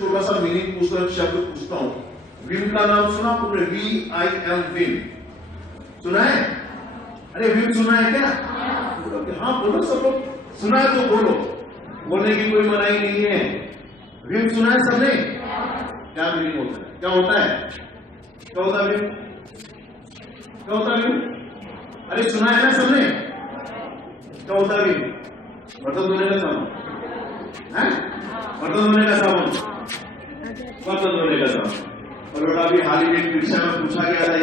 छोटा सा मीनिंग पूछता हूं, शब्द पूछता हूं। विम का नाम सुना तुमने? VIM, विम सुना है? अरे विम सुना है क्या? हाँ बोलो सब लोग, सुना है तो बोलो, बोलने की कोई मनाही नहीं है। विम सुना है सबने? क्या मीनिंग होता है? क्या होता है? क्या होता है विम? क्या होता है विम? अरे सुना है ना सबने? क्या होता है विम? बर्तन धोने का साबुन है? बर्तन धोने का साबुन, बर्तन धोने का साबुन। और बेटा अभी हाल ही में परीक्षा में पूछा गया था,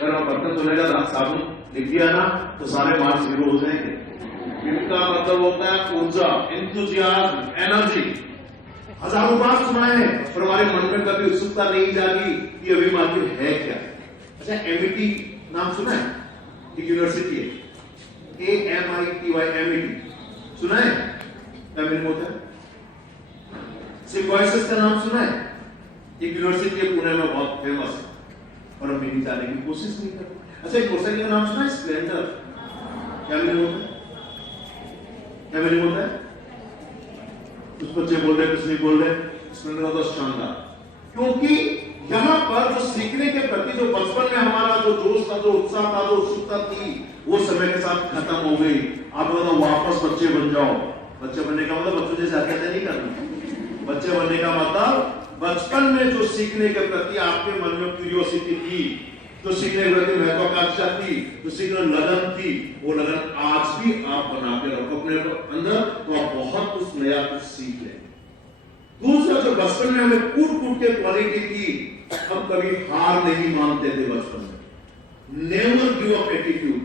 अगर बर्तन धोने का साबुन लिख दिया ना तो सारे मार्क्स 0 हो जाएंगे। इनका मतलब होता है ऊर्जा, एंथुसियाज्म, एनर्जी। हजारों बार सुना है पर हमारे मन में कभी उत्सुकता नहीं जागी कि अभी मार्केट है क्या। अच्छा, MIT नाम सुना है? एक यूनिवर्सिटी है, AMITY, MIT सुना है? क्या मीनिंग होता है? सिम्बायोसिस का नाम सुना है? एक यूनिवर्सिटी है पुणे में, बहुत फेमस है और हम भी जाने की कोशिश नहीं करते। अच्छा, एक मोटरसाइकिल का नाम सुना है? स्प्लेंडर। क्या मीनिंग होता है? क्या मीनिंग होता है? कुछ बच्चे बोल रहे, कुछ नहीं बोल रहे। स्प्लेंडर होता है शानदार, क्योंकि यहाँ पर जो सीखने के प्रति जो बचपन में हमारा जो जोश था, जो उत्साह था, जो उत्सुकता थी, वो समय के साथ खत्म हो गई। आप बताओ, वापस बच्चे बन जाओ। बच्चे बनने का मतलब बच्चों जैसे हरकतें नहीं करना। बच्चे बनने का मतलब बचपन में जो सीखने के प्रति आपके मन में क्यूरियोसिटी थी, जो सीखने के प्रति महत्वाकांक्षा थी, जो सीखने लगन थी, वो लगन आज भी आप बना के रखो अपने अंदर, तो आप बहुत कुछ नया कुछ सीख लें। दूसरा, जो बचपन में हमें कूट कूट के क्वालिटी थी, हम कभी हार नहीं मानते थे बचपन में। नेवर गिव अप एटीट्यूड,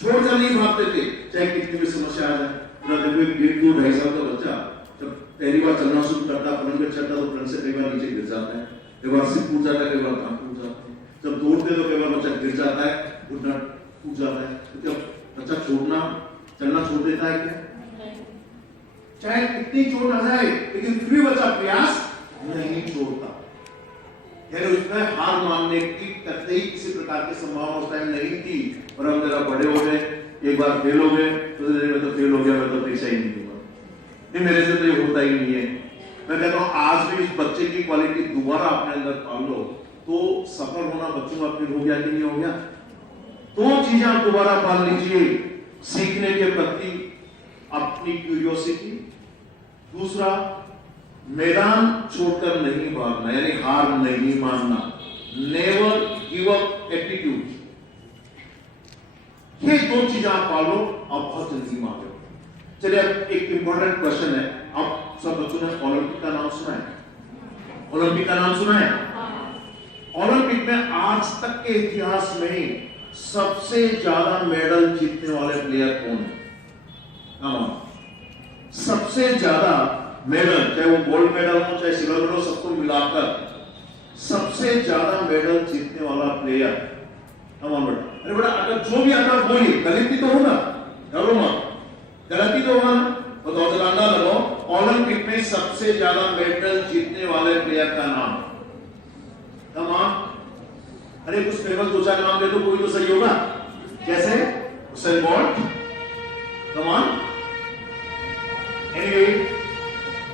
छोड़ जा नहीं भागते थे, चाहे कितनी भी समस्या आ जाए। देखो, 1-2 साल का बच्चा जब पहली बार चलना शुरू करता, पलंग पे चढ़ता तो पलंग से कई बार नीचे गिर जाता है, कई बार सिर फूट जाता है, कई बार दांत फूट जाते हैं। जब दौड़ते तो कई बार बच्चा गिर जाता है, घुटना फूट जाता है। तो जब बच्चा चलना छोड़ देता है क्या? चाहे कितनी चोट आ जाए, लेकिन फिर भी बच्चा प्रयास नहीं छोड़ता। यानी उसमें हार मानने की कतई किसी प्रकार की संभावना उस टाइम नहीं थी। और हम जरा बड़े हो गए, एक बार फेल हो गए तो मैं तो फेल हो गया, मैं तो परीक्षा ही नहीं दूंगा, नहीं मेरे से तो ये होता ही नहीं है। मैं कहता हूँ आज भी इस बच्चे की क्वालिटी दोबारा अपने अंदर पाल लो तो सफल होना बच्चों का फिर हो गया कि नहीं हो गया। 2 चीजें आप दोबारा पाल लीजिए, सीखने के प्रति अपनी क्यूरियोसिटी, दूसरा मैदान छोड़कर नहीं भागना, यानी हार नहीं मानना, नेवर गिव अप एटीट्यूड। ये 2 चीजें आप पालो, आप बहुत जल्दी मांगे। चलिए, अब एक इंपॉर्टेंट क्वेश्चन है। आप सब बच्चों ने ओलंपिक का नाम सुना है? ओलंपिक का नाम सुना है? ओलंपिक में आज तक के इतिहास में सबसे ज्यादा मेडल जीतने वाले प्लेयर कौन है? सबसे ज्यादा मेडल, चाहे वो गोल्ड मेडल हो चाहे सिल्वर मेडल हो, सबको मिलाकर सबसे ज्यादा मेडल जीतने वाला प्लेयर। अरे बेटा, अगर जो भी आंकड़ा बोलिए गलत ही तो होगा, डरो मत, गलत ही तो होगा ना। बताओ जरा, अंदाजा लगाओ, ओलंपिक में सबसे ज्यादा मेडल जीतने वाले प्लेयर का नाम। अरे कुछ फेमस 2-4 नाम दे दो, कोई तो सही होगा। कैसे? उसेन बोल्ट, एनीवे,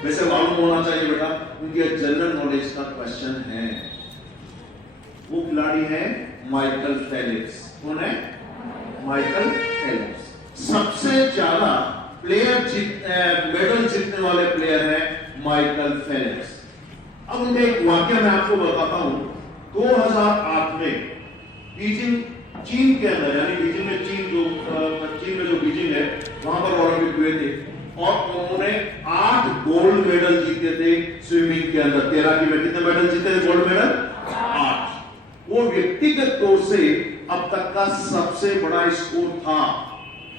वैसे मालूम होना चाहिए बेटा, उनके जनरल नॉलेज का क्वेश्चन है। वो खिलाड़ी है माइकल फेलिप्स। कौन है? Michael Phelps. सबसे ज्यादा मेडल जीतने वाले प्लेयर है माइकल फेलिप्स। अब उनका एक वाक्य मैं आपको बताता हूं। 2008 में बीजिंग, चीन के अंदर, यानी बीजिंग में, चीन में जो बीजिंग है वहां पर ओलंपिक हुए थे और उन्होंने 8 गोल्ड मेडल जीते थे स्विमिंग के अंदर। तैराकी में कितने मेडल जीते थे? Gold medal 8। वो व्यक्तिगत तौर से अब तक का सबसे बड़ा स्कोर था,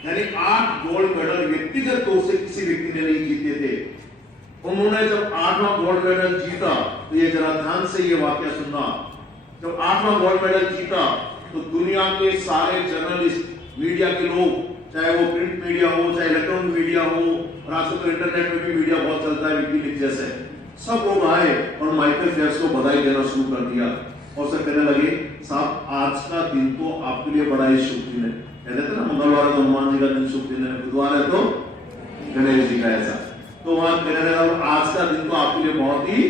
यानी 8 गोल्ड मेडल व्यक्तिगत तौर से किसी व्यक्ति ने नहीं जीते थे। उन्होंने जब 8वां गोल्ड मेडल जीता, तो ये जरा ध्यान से ये वाक्य सुनना, जब 8वां गोल्ड मेडल जीता तो दुनिया के सारे जर्नलिस्ट, मीडिया के लोग, चाहे वो प्रिंट मीडिया हो चाहे इलेक्ट्रॉनिक मीडिया हो, और आजकल तो इंटरनेट में भी मीडिया बहुत चलता है, विकीलीक्स जैसे, सब लोग आए और माइकल फेलिप्स को बधाई देना शुरू कर दिया और सब कहने लगे, साहब आज का दिन तो आपके लिए बड़ा ही शुभ दिन है। कहते थे ना, मंगलवार तो हनुमान जी का दिन शुभ दिन है, बुधवार है तो गणेश जी का। ऐसा तो वहां कहने लगा आज का दिन तो आपके लिए बहुत ही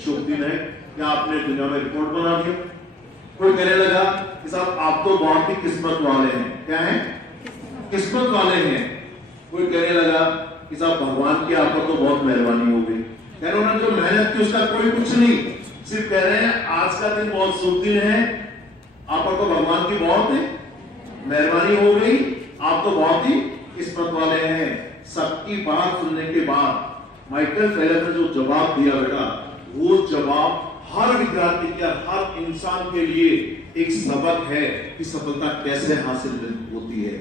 शुभ दिन है, क्या आपने दुनिया में रिकॉर्ड बना दिया। कोई कहने लगा कि साहब आप तो बहुत ही किस्मत वाले हैं। क्या है? किस्मत वाले हैं। कोई कहने लगा कि साहब भगवान की आप पर तो बहुत मेहरबानी हो गई। उन्होंने जो मेहनत की उसका कोई कुछ नहीं, सिर्फ कह रहे हैं आज का दिन बहुत शुभ दिन है, आप पर तो भगवान की बहुत मेहरबानी हो गई, आप तो बहुत ही किस्मत वाले हैं। सबकी बात सुनने के बाद माइकल फेलेर ने जो जवाब दिया बेटा, वो जवाब हर विद्यार्थी के, हर इंसान के लिए एक सबक है कि सफलता कैसे हासिल होती है।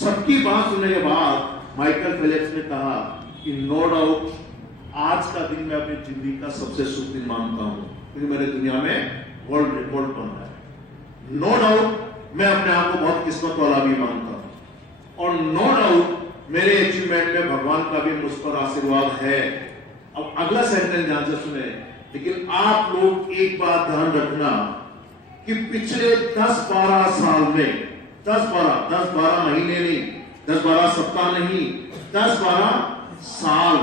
सबकी बात सुनने के बाद माइकल फेलिप्स ने कहा कि नो डाउट आज का दिन मैं अपनी जिंदगी का सबसे शुभ दिन मानता हूं, क्योंकि मैंने दुनिया में वर्ल्ड रिकॉर्ड बना है। नो डाउट मैं अपने आप को बहुत किस्मत वाला भी मानता हूं, और नो डाउट मेरे अचीवमेंट में भगवान का भी मुझ पर आशीर्वाद है। अब अगला सेंटेंस ध्यान से सुने, लेकिन आप लोग एक बात ध्यान रखना कि पिछले 10-12 साल में 10-12 महीने नहीं, 10-12 सप्ताह नहीं, 10-12 साल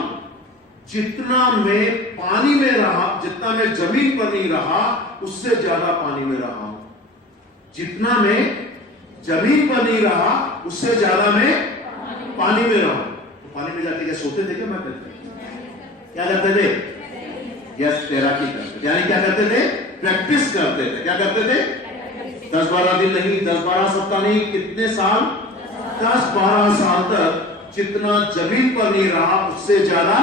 जितना मैं पानी में रहा, जितना मैं जमीन पर नहीं रहा, उससे ज्यादा पानी में रहा हूं। जितना मैं जमीन पर नहीं रहा, उससे ज्यादा मैं पानी में रहा। तो पानी में जाके क्या सोते थे? क्या मैं करते क्या करते थे? यस, तैराकी करते, यानी क्या करते थे? प्रैक्टिस करते थे। क्या करते थे? 10-12 दिन नहीं, 10-12 सप्ताह नहीं, कितने साल? 10-12 साल तक जितना जमीन पर नहीं रहा, उससे ज्यादा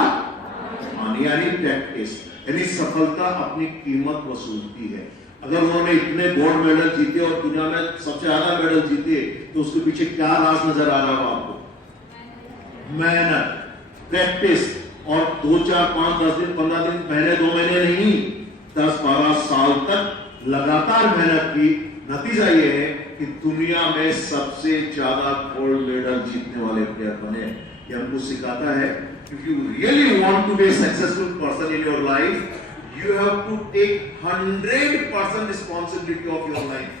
पानी, यानी प्रैक्टिस। यानी सफलता अपनी कीमत वसूलती है। अगर उन्होंने इतने गोल्ड मेडल जीते और दुनिया में सबसे ज्यादा मेडल जीते, तो उसके पीछे क्या राज नजर आ रहा हो आपको? मेहनत, प्रैक्टिस, और 2, 4, 5, 10 दिन, 15 दिन, महीने, 2 महीने नहीं, 10-12 साल तक लगातार मेहनत की। नतीजा यह है कि दुनिया में सबसे ज्यादा गोल्ड मेडल जीतने वाले प्लेयर बने। ये हमको सिखाता है if you really want to be a successful person in your life, you have to take 100% responsibility of your life.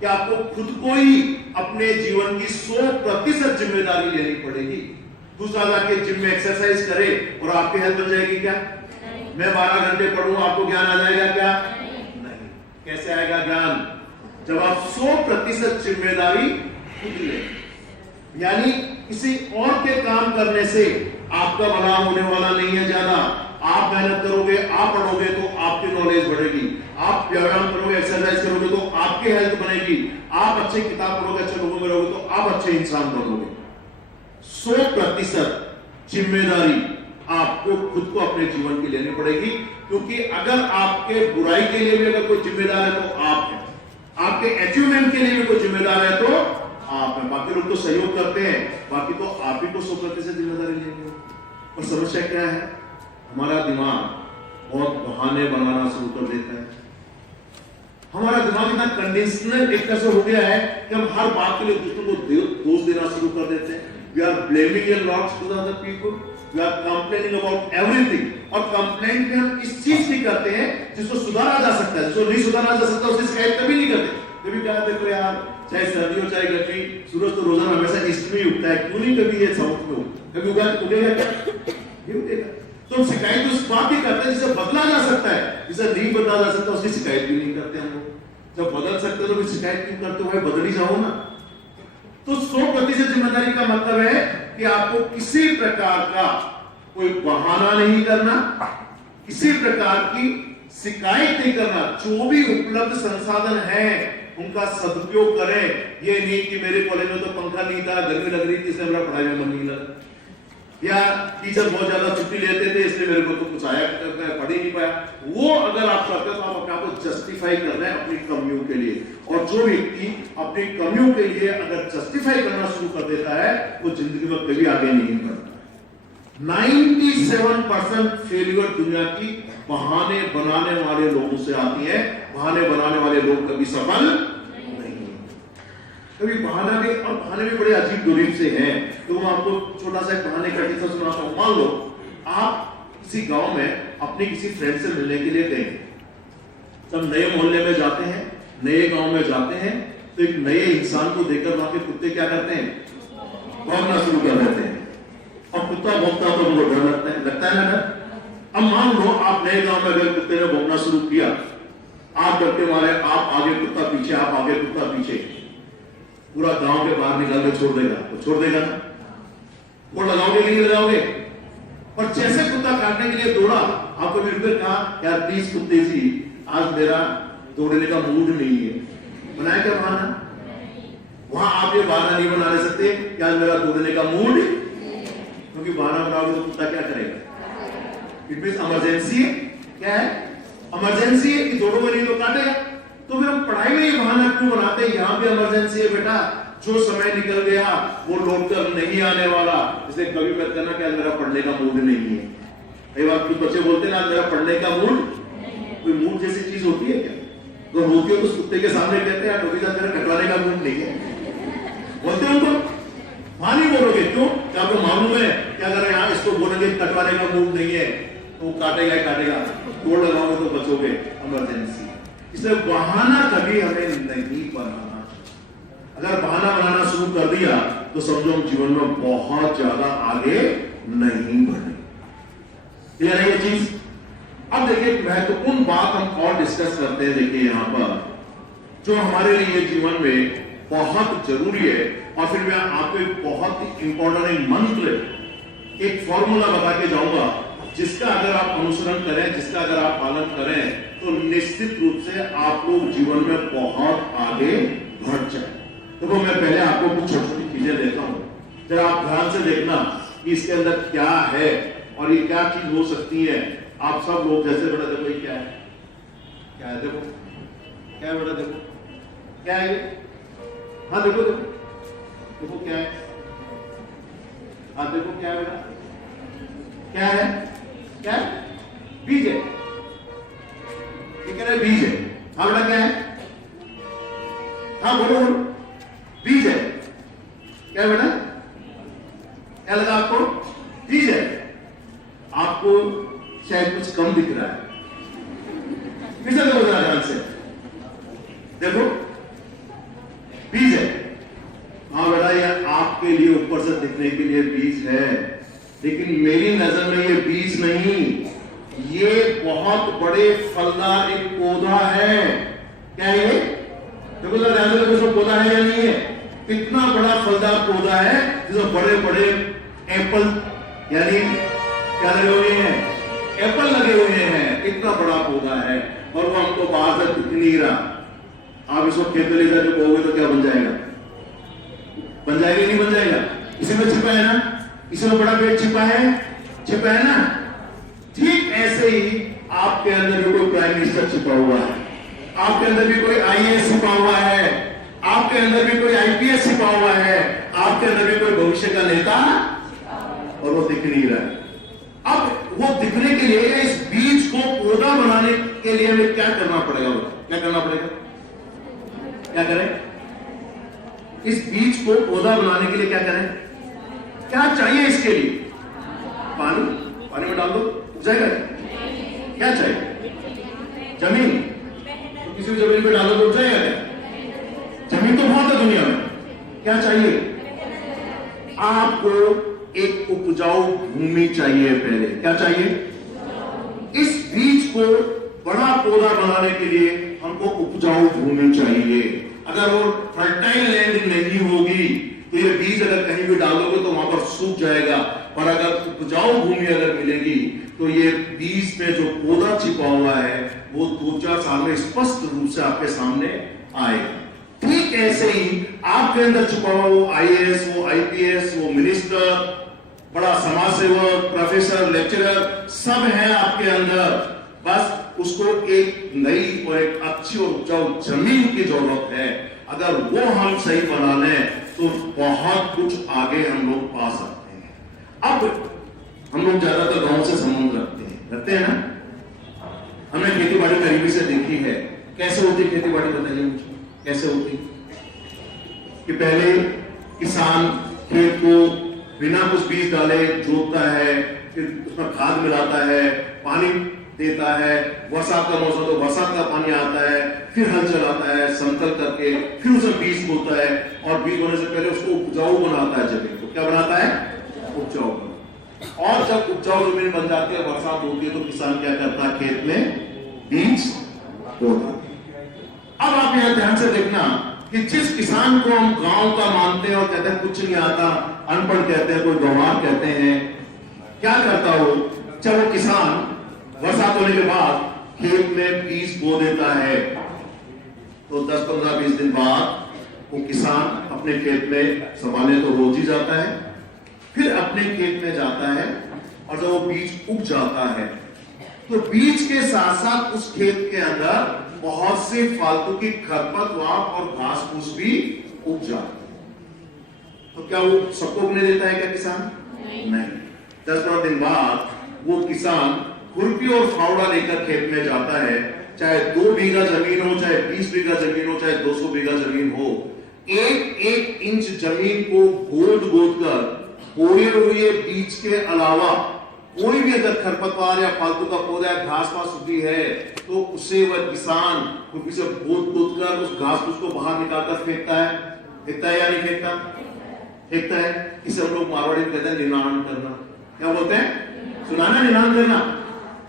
कि आपको खुद को ही अपने जीवन की 100% जिम्मेदारी लेनी पड़ेगी। दूसरा जाके जिम में एक्सरसाइज करे और आपकी हेल्थ बन जाएगी क्या? मैं 12 घंटे पढ़ूं, आपको ज्ञान आ जाएगा क्या? नहीं। कैसे आएगा ज्ञान? जब आप 100% जिम्मेदारी खुद ले, यानी किसी और के काम करने से आपका भला होने वाला नहीं है ज्यादा। आप मेहनत करोगे, आप पढ़ोगे तो आपकी नॉलेज बढ़ेगी, आप व्यायाम करोगे, एक्सरसाइज करोगे तो आपकी हेल्थ बनेगी, आप अच्छे किताब पढ़ोगे, अच्छे लोगों में रहोगे तो आप अच्छे इंसान बनोगे। 100% जिम्मेदारी आपको खुद को अपने जीवन की लेनी पड़ेगी, क्योंकि अगर आपके बुराई के लिए भी अगर कोई जिम्मेदार है तो आप हैं, आपके अचीवमेंट के लिए भी कोई जिम्मेदार है तो आप हैं। बाकी लोग तो सहयोग करते हैं, बाकी तो आप ही को 100% जिम्मेदारी लेंगे। और समस्या क्या है? हमारा दिमाग बहुत बहाने बनाना शुरू कर देता है। हमारा दिमाग इतना कंडीशनल एक तरह से हो गया है कि हम हर बात के लिए दूसरों को दोष देना शुरू कर देते हैं। We are blaming a lot to the other people. We are complaining about everything. और कंप्लेंट भी हम इस चीज की करते हैं जिसको सुधारा जा सकता है, जिसको नहीं सुधारा जा सकता उसकी शिकायत कभी नहीं करते। कभी क्या देखो यार, चाहे सर्दी हो चाहे गर्मी, सूरज तो रोजाना हमेशा ईस्ट में ही उगता है, क्यों नहीं कभी ये साउथ में कभी उगेगा क्या? ये उगेगा। तो हम शिकायत उस बात की करते हैं जिसे बदला जा सकता है, जिसे नहीं बदला जा सकता उसकी शिकायत भी नहीं करते हम लोग। जब बदल सकते हो तो शिकायत क्यों करते हो भाई? बदल ही जाओ ना। तो 100% जिम्मेदारी का मतलब है कि आपको किसी प्रकार का कोई बहाना नहीं करना, किसी प्रकार की शिकायत नहीं करना। जो भी उपलब्ध संसाधन है उनका सदुपयोग करें। ये नहीं कि मेरे कॉलेज में तो पंखा नहीं था, गर्मी लग रही थी इसलिए मेरा पढ़ाई में मन नहीं लगा, या टीचर बहुत ज्यादा छुट्टी लेते थे इसलिए मेरे को तो कुछ आया, पढ़ ही नहीं पाया। वो अगर आप करते हो तो आप अपने आप को जस्टिफाई कर रहे हैं अपनी कमियों के लिए। और जो व्यक्ति अपनी कमियों के लिए अगर जस्टिफाई करना शुरू कर देता है वो जिंदगी में कभी आगे नहीं बढ़ता। 97% फेलियर दुनिया की बहाने बनाने वाले लोगों से आती है। बहाने बनाने वाले लोग कभी सफल नहीं होते। कभी बहाना भी, और बहाने भी बड़े अजीब गरीब से हैं। तो मैं आपको छोटा सा बहाने का किस्सा सुनाता हूं। मान लो आप किसी गांव में अपने किसी फ्रेंड से मिलने के लिए गए। जब नए मोहल्ले में जाते हैं, नए गांव में जाते हैं, तो एक नए इंसान को देखकर वहां के कुत्ते क्या करते हैं? भौंकना शुरू कर देते हैं। अब कुत्ता भौंकता तो मुझे डर लगता है ना डर। अब मान लो आप नए गांव में अगर कुत्ते ने भौंकना शुरू किया, आप डरते मारे, आप आगे कुत्ता पीछे, आप आगे कुत्ता पीछे, पूरा गांव के बाहर निकाल के छोड़ देगा तो छोड़ देगा ना? वो लगाओगे कि नहीं लगाओगे? और जैसे कुत्ता काटने के लिए दौड़ा, आपको फिर कहा यार प्लीज कुत्ते जी, आज मेरा दौड़ने का मूड नहीं है। बनाया क्या बहाना? वहां आप ये बहाना नहीं बना सकते कि आज मेरा दौड़ने का मूड, क्योंकि बहाना बनाओगे तो कुत्ता क्या करेगा? इट मींस इमरजेंसी है। क्या है? इमरजेंसी है कि दौड़ोगे नहीं तो काटेगा। तो फिर हम पढ़ाई में ये बहाना क्यों बनाते हैं? यहाँ पे इमरजेंसी है बेटा, जो समय निकल गया वो लौट कर नहीं आने वाला, इसलिए कभी मत करना कि आज मेरा पढ़ने का मूड नहीं है। कई बार कुछ बच्चे बोलते हैं ना मेरा पढ़ने का मूड, कोई मूड जैसी चीज होती है क्या? तो रोके तो कुत्ते के सामने कहते हैं टोपी साहब मेरा कटवाने का मूड नहीं है, बोलते हो तो वहां नहीं बोलोगे। क्यों? क्या आपको मालूम है कि अगर यहाँ इसको बोलेंगे कटवाने का मूड नहीं है तो वो काटेगा ही काटेगा, तोड़ लगाओगे तो बचोगे। इमरजेंसी, इसलिए बहाना कभी हमें नहीं बनाना। अगर बहाना बनाना शुरू कर दिया तो समझो हम जीवन में बहुत ज्यादा आगे नहीं बढ़े। क्लियर है ये चीज? अब देखिए महत्वपूर्ण बात हम और डिस्कस करते हैं। देखिए यहां पर जो हमारे लिए जीवन में बहुत जरूरी है, और फिर मैं आपको एक बहुत इंपॉर्टेंट एक मंत्र, एक फॉर्मूला बता के जाऊंगा, जिसका अगर आप अनुसरण करें, जिसका अगर आप पालन करें, तो निश्चित रूप से आप लोग जीवन में बहुत आगे बढ़ जाए। देखो मैं पहले आपको कुछ छोटी छोटी चीजें देता हूं, जरा आप ध्यान से देखना कि इसके अंदर क्या है और ये क्या चीज हो सकती है। आप सब लोग जैसे बेटा देखो ये क्या है, क्या है? देखो क्या है बेटा, देखो क्या है ये? हाँ देखो देखो देखो क्या है? हाँ देखो क्या है बेटा? क्या है? क्या है? बीज है। ये कह रहे बीज है। हाँ बेटा क्या है? हाँ बोलो बोलो, बीज है। क्या बेटा? क्या लगा आपको? बीज है। आपको शायद कुछ कम दिख रहा है, फिर से देखो जरा ध्यान से, देखो बीज है। हाँ बेटा ये आपके लिए ऊपर से दिखने के लिए बीज है, लेकिन मेरी नजर में ये बीज नहीं, ये बहुत बड़े फलदार एक पौधा है। क्या है ये? देखो जरा ध्यान से देखो, पौधा है या नहीं है? कितना बड़ा फलदार पौधा है जिसमें बड़े बड़े एप्पल, यानी क्या लगे हुए हैं? एप्पल लगे हुए हैं। इतना बड़ा पौधा है और वो हमको बाहर से दिख नहीं रहा। आप इसको खेत में ले जाकर बोओगे तो क्या बन जाएगा? बन जाएगा नहीं बन जाएगा? इसी में छिपा है ना, इसमें बड़ा पेड़ छिपा है ना। ठीक ऐसे ही आपके अंदर भी कोई प्राइम मिनिस्टर छिपा हुआ है, आपके अंदर भी कोई आईएएस छिपा हुआ है, आपके अंदर भी कोई आईपीएस छिपा हुआ है, आपके अंदर भी कोई भविष्य का नेता, और वो दिख नहीं रहा है। अब वो दिखने के लिए इस बीज को पौधा बनाने के लिए हमें क्या करना पड़ेगा? क्या करना पड़ेगा? क्या करें? इस बीज को पौधा बनाने के लिए क्या करें? क्या चाहिए इसके लिए? पानी। पानी में डाल दो उग जाएगा? क्या चाहिए? जमीन। तो किसी जमीन पे डालो तो उग जाएगा क्या? जमीन तो बहुत है दुनिया में। क्या चाहिए? आपको एक उपजाऊ भूमि चाहिए। पहले क्या चाहिए? इस बीज को बड़ा पौधा बनाने के लिए हमको उपजाऊ भूमि चाहिए। अगर वो फर्टाइल लैंड नहीं होगी तो ये बीज अगर कहीं भी डालोगे तो वहां पर सूख जाएगा, और अगर उपजाऊ भूमि अगर मिलेगी तो ये बीज में जो पौधा छिपा हुआ है वो 2-4 साल में स्पष्ट रूप से आपके सामने आएगा। ठीक ऐसे ही आपके अंदर छुपा हुआ वो आईएएस, वो आईपीएस, वो मिनिस्टर, बड़ा समाज सेवक, प्रोफेसर, लेक्चरर सब है आपके अंदर। बस उसको एक नई और एक अच्छी और उपजाऊ जमीन की जरूरत है। अगर वो हम सही बना लें तो बहुत कुछ आगे हम लोग पा सकते हैं। अब हम लोग ज्यादातर गांव से संबंध रखते हैं ना, हमने खेती बाड़ी करीबी से देखी है। कैसे होती खेती बाड़ी बताइए मुझे, कैसे होती? कि पहले किसान खेत को बिना कुछ बीज डाले जोतता है, फिर उसमें खाद मिलाता है, पानी देता है, बरसात का मौसम तो बरसात का पानी आता है, फिर हल चलाता है समतल करके, फिर उसमें बीज बोता है, और बीज होने से पहले उसको उपजाऊ बनाता है जमीन को। क्या बनाता है? उपजाऊ। और जब उपजाऊ जमीन बन जाती है, बरसात होती है, तो किसान क्या करता है, खेत में बीज बो देता है। अब आप यहां ध्यान से देखना कि जिस किसान को हम गांव का मानते हैं और कहते हैं कुछ नहीं आता, अनपढ़ कहते हैं, कोई गंवार कहते हैं, क्या करता हो, जब वो किसान बरसात होने के बाद खेत में बीज बो देता है, तो 10, 15, 20 दिन बाद वो किसान अपने खेत में संभालने तो रोज ही जाता है, फिर अपने खेत में जाता है, और जब वो बीज उग जाता है तो बीज के साथ साथ उस खेत के अंदर बहुत से फालतू की खरपतवार और घास फूस भी उग जाते हैं। तो क्या वो सबको उगने देता है क्या किसान? नहीं। 10-12 दिन बाद वो किसान खुरपी और फावड़ा लेकर खेत में जाता है, चाहे 2 बीघा जमीन हो, चाहे 20 बीघा जमीन हो, चाहे 200 बीघा जमीन हो, एक इंच जमीन को गोद कर बोए हुए बीज के अलावा कोई भी अगर खरपतवार या फालतू का पौधा या घास पास उगी है, तो उसे वह किसान खुरपी से गोद कर उस घास फूस को बाहर निकालकर फेंकता है या नहीं फेंकता? फेंकता है। इसे हम लोग मारवाड़ी में कहते हैं निनान करना। क्या बोलते हैं? सुनाना, निनान करना।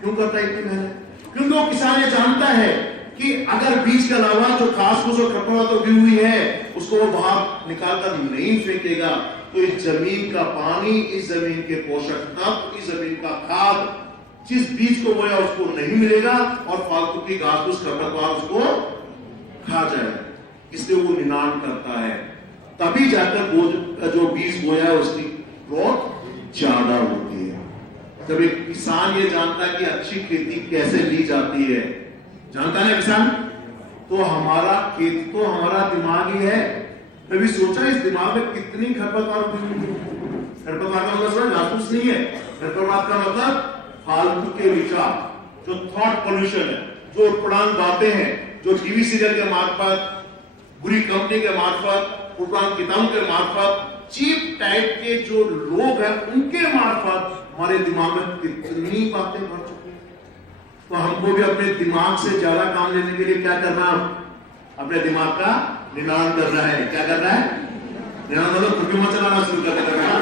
क्यों करता है इतनी मेहनत? क्योंकि वो किसान ये जानता है कि अगर बीज के अलावा जो घास फूस और खरपतवार तो उगी हुई है, उसको वो बाहर निकालकर नहीं फेंकेगा, तो इस जमीन का पानी, इस जमीन के पोषक तत्व, इस जमीन का खाद, जिस बीज को बोया उसको नहीं मिलेगा, और फालतू की घास फूस खरपतवार उसको खा जाएगा। इसलिए वो निनान करता है, तभी जाकर वो जो बीज बोया है उसकी ग्रोथ ज्यादा होती है। जब एक किसान ये जानता है कि अच्छी खेती कैसे ली जाती है, जानता है किसान, तो हमारा खेत तो हमारा दिमाग ही है। कभी सोचा इस दिमाग में कितनी खरपतवार का मतलब घास फूस नहीं है, खरपतवार का मतलब फालतू के विचार, जो थॉट पोल्यूशन है, जो उटपटांग बातें हैं, जो टीवी सीरियल के मार्फत, बुरी कंपनी के मार्फत, उटपटांग किताबों के मार्फत, चीप टाइप के जो लोग हैं उनके मार्फत हमारे दिमाग में कितनी बातें भर चुकी हैं। तो हमको भी अपने दिमाग से ज्यादा काम लेने के लिए क्या करना, अपने दिमाग का निनान करना है। क्या करना है? निनान मतलब खुद मत चलाना शुरू कर देना।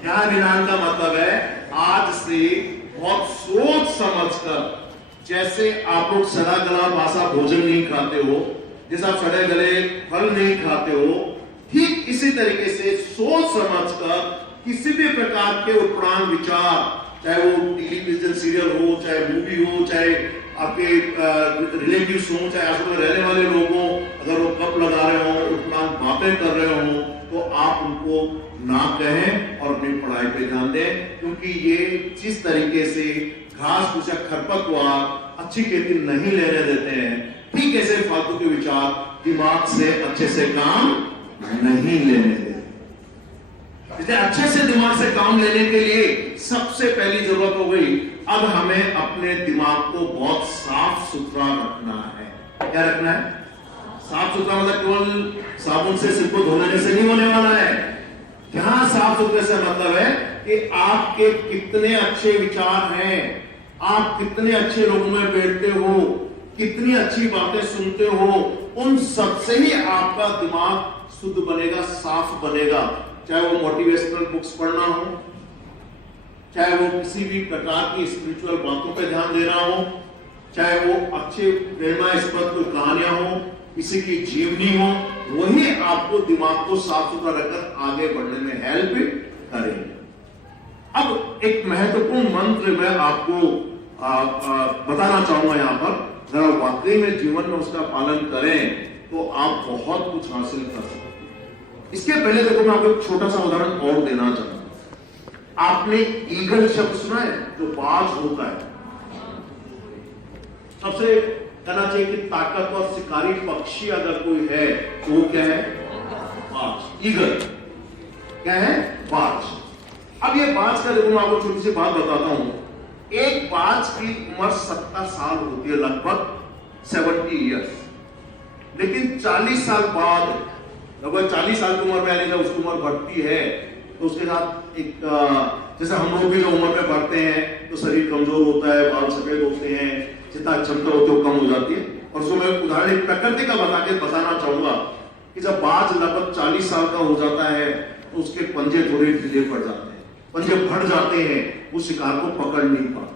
क्या निनान का मतलब है? आज से बहुत सोच समझकर, जैसे आप लोग सड़ा गला बासा भोजन नहीं खाते हो, जैसे आप सड़े गले फल नहीं खाते हो, ठीक इसी तरीके से सोच समझकर किसी भी प्रकार के उटपटांग विचार, चाहे वो टेलीविजन सीरियल हो, चाहे मूवी हो, चाहे आपके रिलेटिव्स हो, चाहे आस पास रहने वाले लोग हो, अगर वो कप लगा रहे हो, उटपटांग बातें कर रहे हो, तो आप उनको ना कहें और अपनी पढ़ाई पे ध्यान दें, क्योंकि ये जिस तरीके से घास फूस या खरपतवार अच्छी खेती नहीं लेने देते हैं, ठीक ऐसे फालतू के विचार दिमाग से अच्छे से काम नहीं लेने देते। इसलिए अच्छे से दिमाग से काम लेने के लिए सबसे पहली जरूरत हो गई, अब हमें अपने दिमाग को बहुत साफ सुथरा रखना है। क्या रखना है? साफ सुथरा मतलब केवल साबुन से सिर को धोने से नहीं होने वाला है। यहां साफ सुथरे से मतलब है कि आपके कितने अच्छे विचार हैं, आप कितने अच्छे लोगों में बैठते हो, कितनी अच्छी बातें सुनते हो, उन सबसे ही आपका दिमाग शुद्ध बनेगा, साफ बनेगा। चाहे वो मोटिवेशनल बुक्स पढ़ना हो, चाहे वो किसी भी प्रकार की स्पिरिचुअल बातों पर ध्यान देना हो, चाहे वो अच्छे प्रेरणास्पद कोई कहानियां हो, किसी की जीवनी हो, वही आपको दिमाग को साफ सुथरा रखकर आगे बढ़ने में हेल्प करेंगे। अब एक महत्वपूर्ण मंत्र मैं आपको बताना चाहूंगा यहाँ पर, जरा वाकई में जीवन में उसका पालन करें तो आप बहुत कुछ हासिल कर सकते हैं। इसके पहले देखो, मैं आपको एक छोटा सा उदाहरण और देना चाहूंगा। आपने ईगल शब्द सुना है, जो बाज होता है। सबसे कहना चाहिए कि ताकतवर शिकारी पक्षी अगर कोई है तो वो क्या है? बाज, ईगल। क्या है? बाज। अब ये बाज का देखो, मैं आपको छोटी सी बात बताता हूं। एक बाज की उम्र 70 साल होती है, लगभग 70 इयर्स। लेकिन 40 साल बाद, लगभग 40 साल की उम्र में आने जब उसकी उम्र बढ़ती है, तो उसके साथ एक जैसे हम लोग भी जो उम्र में बढ़ते हैं तो शरीर कमजोर होता है, बाल सफेद होते हैं, जितना क्षमता होती है वो कम हो जाती है। और उसको मैं उदाहरण एक प्रकृति का बताना चाहूंगा कि जब बाज लगभग 40 साल का हो जाता है तो उसके पंजे थोड़े ढीले पड़ जाते हैं। पंजे बढ़ जाते हैं, वो शिकार को पकड़ नहीं पाता।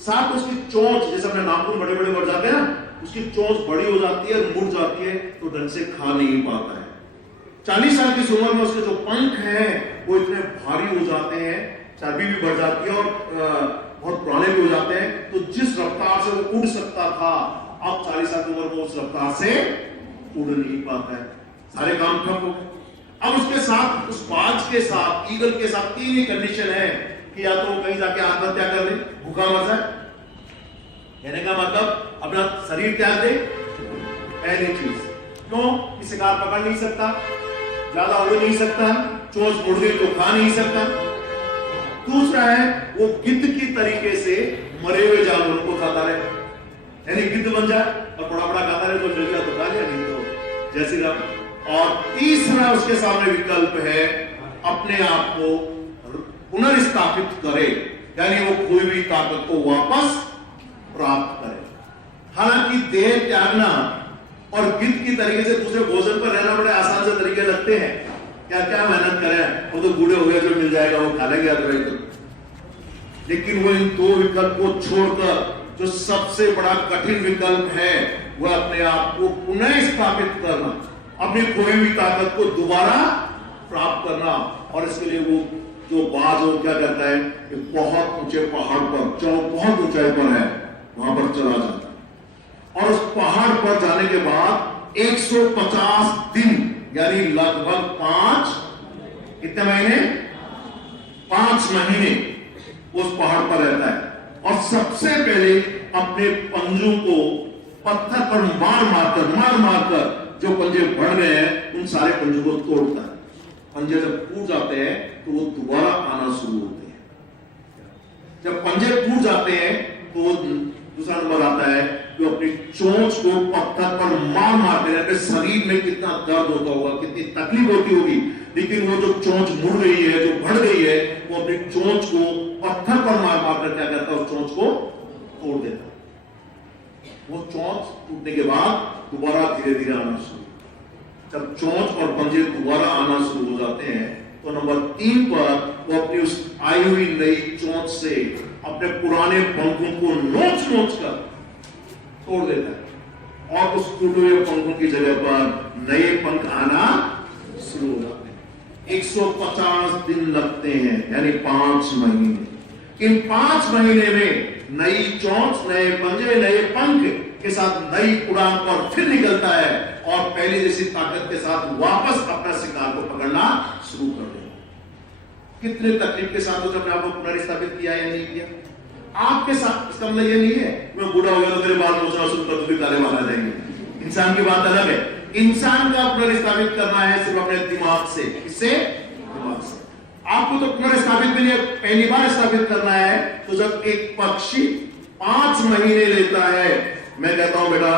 साथ उसकी चोंच, जैसे अपने नाखून बड़े बड़े बढ़ जाते हैं ना, उसकी चोंच बड़ी हो जाती है, मुड़ जाती है, तो ढंग से खा नहीं पाता है। 40 साल की उम्र में उसके जो पंख हैं वो इतने भारी हो जाते हैं, चर्बी भी बढ़ जाती है और बहुत पुराने भी हो जाते हैं, तो जिस रफ्तार से वो उड़ सकता था, अब 40 साल की उम्र में उस रफ्तार से उड़ नहीं पाता है, सारे काम ठप हो गए। अब उसके साथ, उस बाज के साथ, ईगल के साथ तीन ही कंडीशन है कि या तो कहीं जाके आत्महत्या कर ले, भूखा मर जाए, कहने का मतलब अपना शरीर त्याग दे, पहली चीज। क्यों? कि शिकार पकड़ नहीं सकता, ज्यादा उड़ नहीं सकता, चोंच मुड़ गई तो खा नहीं सकता। दूसरा है वो गिद्ध की तरीके से मरे हुए जानवरों को खाता रहे, यानी गिद्ध बन जाए और बड़ा बड़ा खाता रहे, तो मिल गया तो खा लिया, नहीं तो जैसी राम। और तीसरा उसके सामने विकल्प है अपने आप को पुनर्स्थापित करे, यानी वो खोई हुई ताकत को वापस प्राप्त करे। हालांकि देह त्यागना और गिद्ध की तरीके से दूसरे भोजन पर रहना बड़े आसान से तरीके लगते हैं, क्या क्या मेहनत करें, वो तो बूढ़े हो गए, जो मिल जाएगा वो खा लेंगे तो। लेकिन वो इन दो विकल्प को छोड़कर जो सबसे बड़ा कठिन विकल्प है वह अपने आप को पुनः स्थापित करना, अपनी खोई हुई ताकत को दोबारा प्राप्त करना। और इसके लिए वो जो बाज वो क्या करता है, एक बहुत ऊंचे पहाड़ पर, जो बहुत ऊंचाई पर है, वहां पर चला जाता है और उस पहाड़ पर जाने के बाद 150 दिन यानी लगभग 5 कितने महीने, 5 महीने उस पहाड़ पर रहता है और सबसे पहले अपने पंजों को पत्थर पर मार मारकर जो पंजे बढ़ गए हैं उन सारे पंजों को तोड़ता है। पंजे जब टूट जाते हैं तो वो दोबारा आना शुरू होते हैं। जब पंजे टूट जाते हैं तो दूसरा नंबर आता है जो अपनी चोंच को पत्थर पर मार के शरीर में कितना दर्द होता होगा, कितनी तकलीफ होती होगी, लेकिन वो जो चोंच मुड़ गई है, जो बढ़ गई है, वो अपनी चोंच को पत्थर पर मार कर क्या करता है, उस चोंच को तोड़ देता है। वो चोंच टूटने के बाद दोबारा धीरे धीरे आना शुरू। जब चोंच और पंजे दोबारा आना शुरू हो जाते हैं तो नंबर 3 पर वो अपनी उस आई हुई नई चोंच से अपने पुराने पंखों को नोच कर तोड़ देता है और उस टूटे हुए पंखों की जगह पर नए पंख आना शुरू हो जाते हैं। 150 दिन लगते हैं, यानी 5 महीने। इन 5 महीने में नई चोंच, नए पंजे, नए पंख के साथ नई उड़ान पर फिर निकलता है और पहले जैसी ताकत के साथ वापस अपना शिकार को पकड़ना शुरू कर देता है। कितने तकलीफ के साथ उसने अपने आप को पुनर्स्थापित किया या नहीं किया? आपके साथ इसका मतलब ये नहीं है मैं बूढ़ा हो गया तो मेरे बाल नोचना शुरू कर दूंगी, ताले मारने जाएंगे। इंसान की बात अलग है। इंसान का पुनर्स्थापित करना है सिर्फ अपने दिमाग से। किससे? दिमाग से। आपको तो पुनर्स्थापित के लिए पहली बार स्थापित करना है तो जब एक पक्षी 5 महीने लेता है, मैं कहता हूं बेटा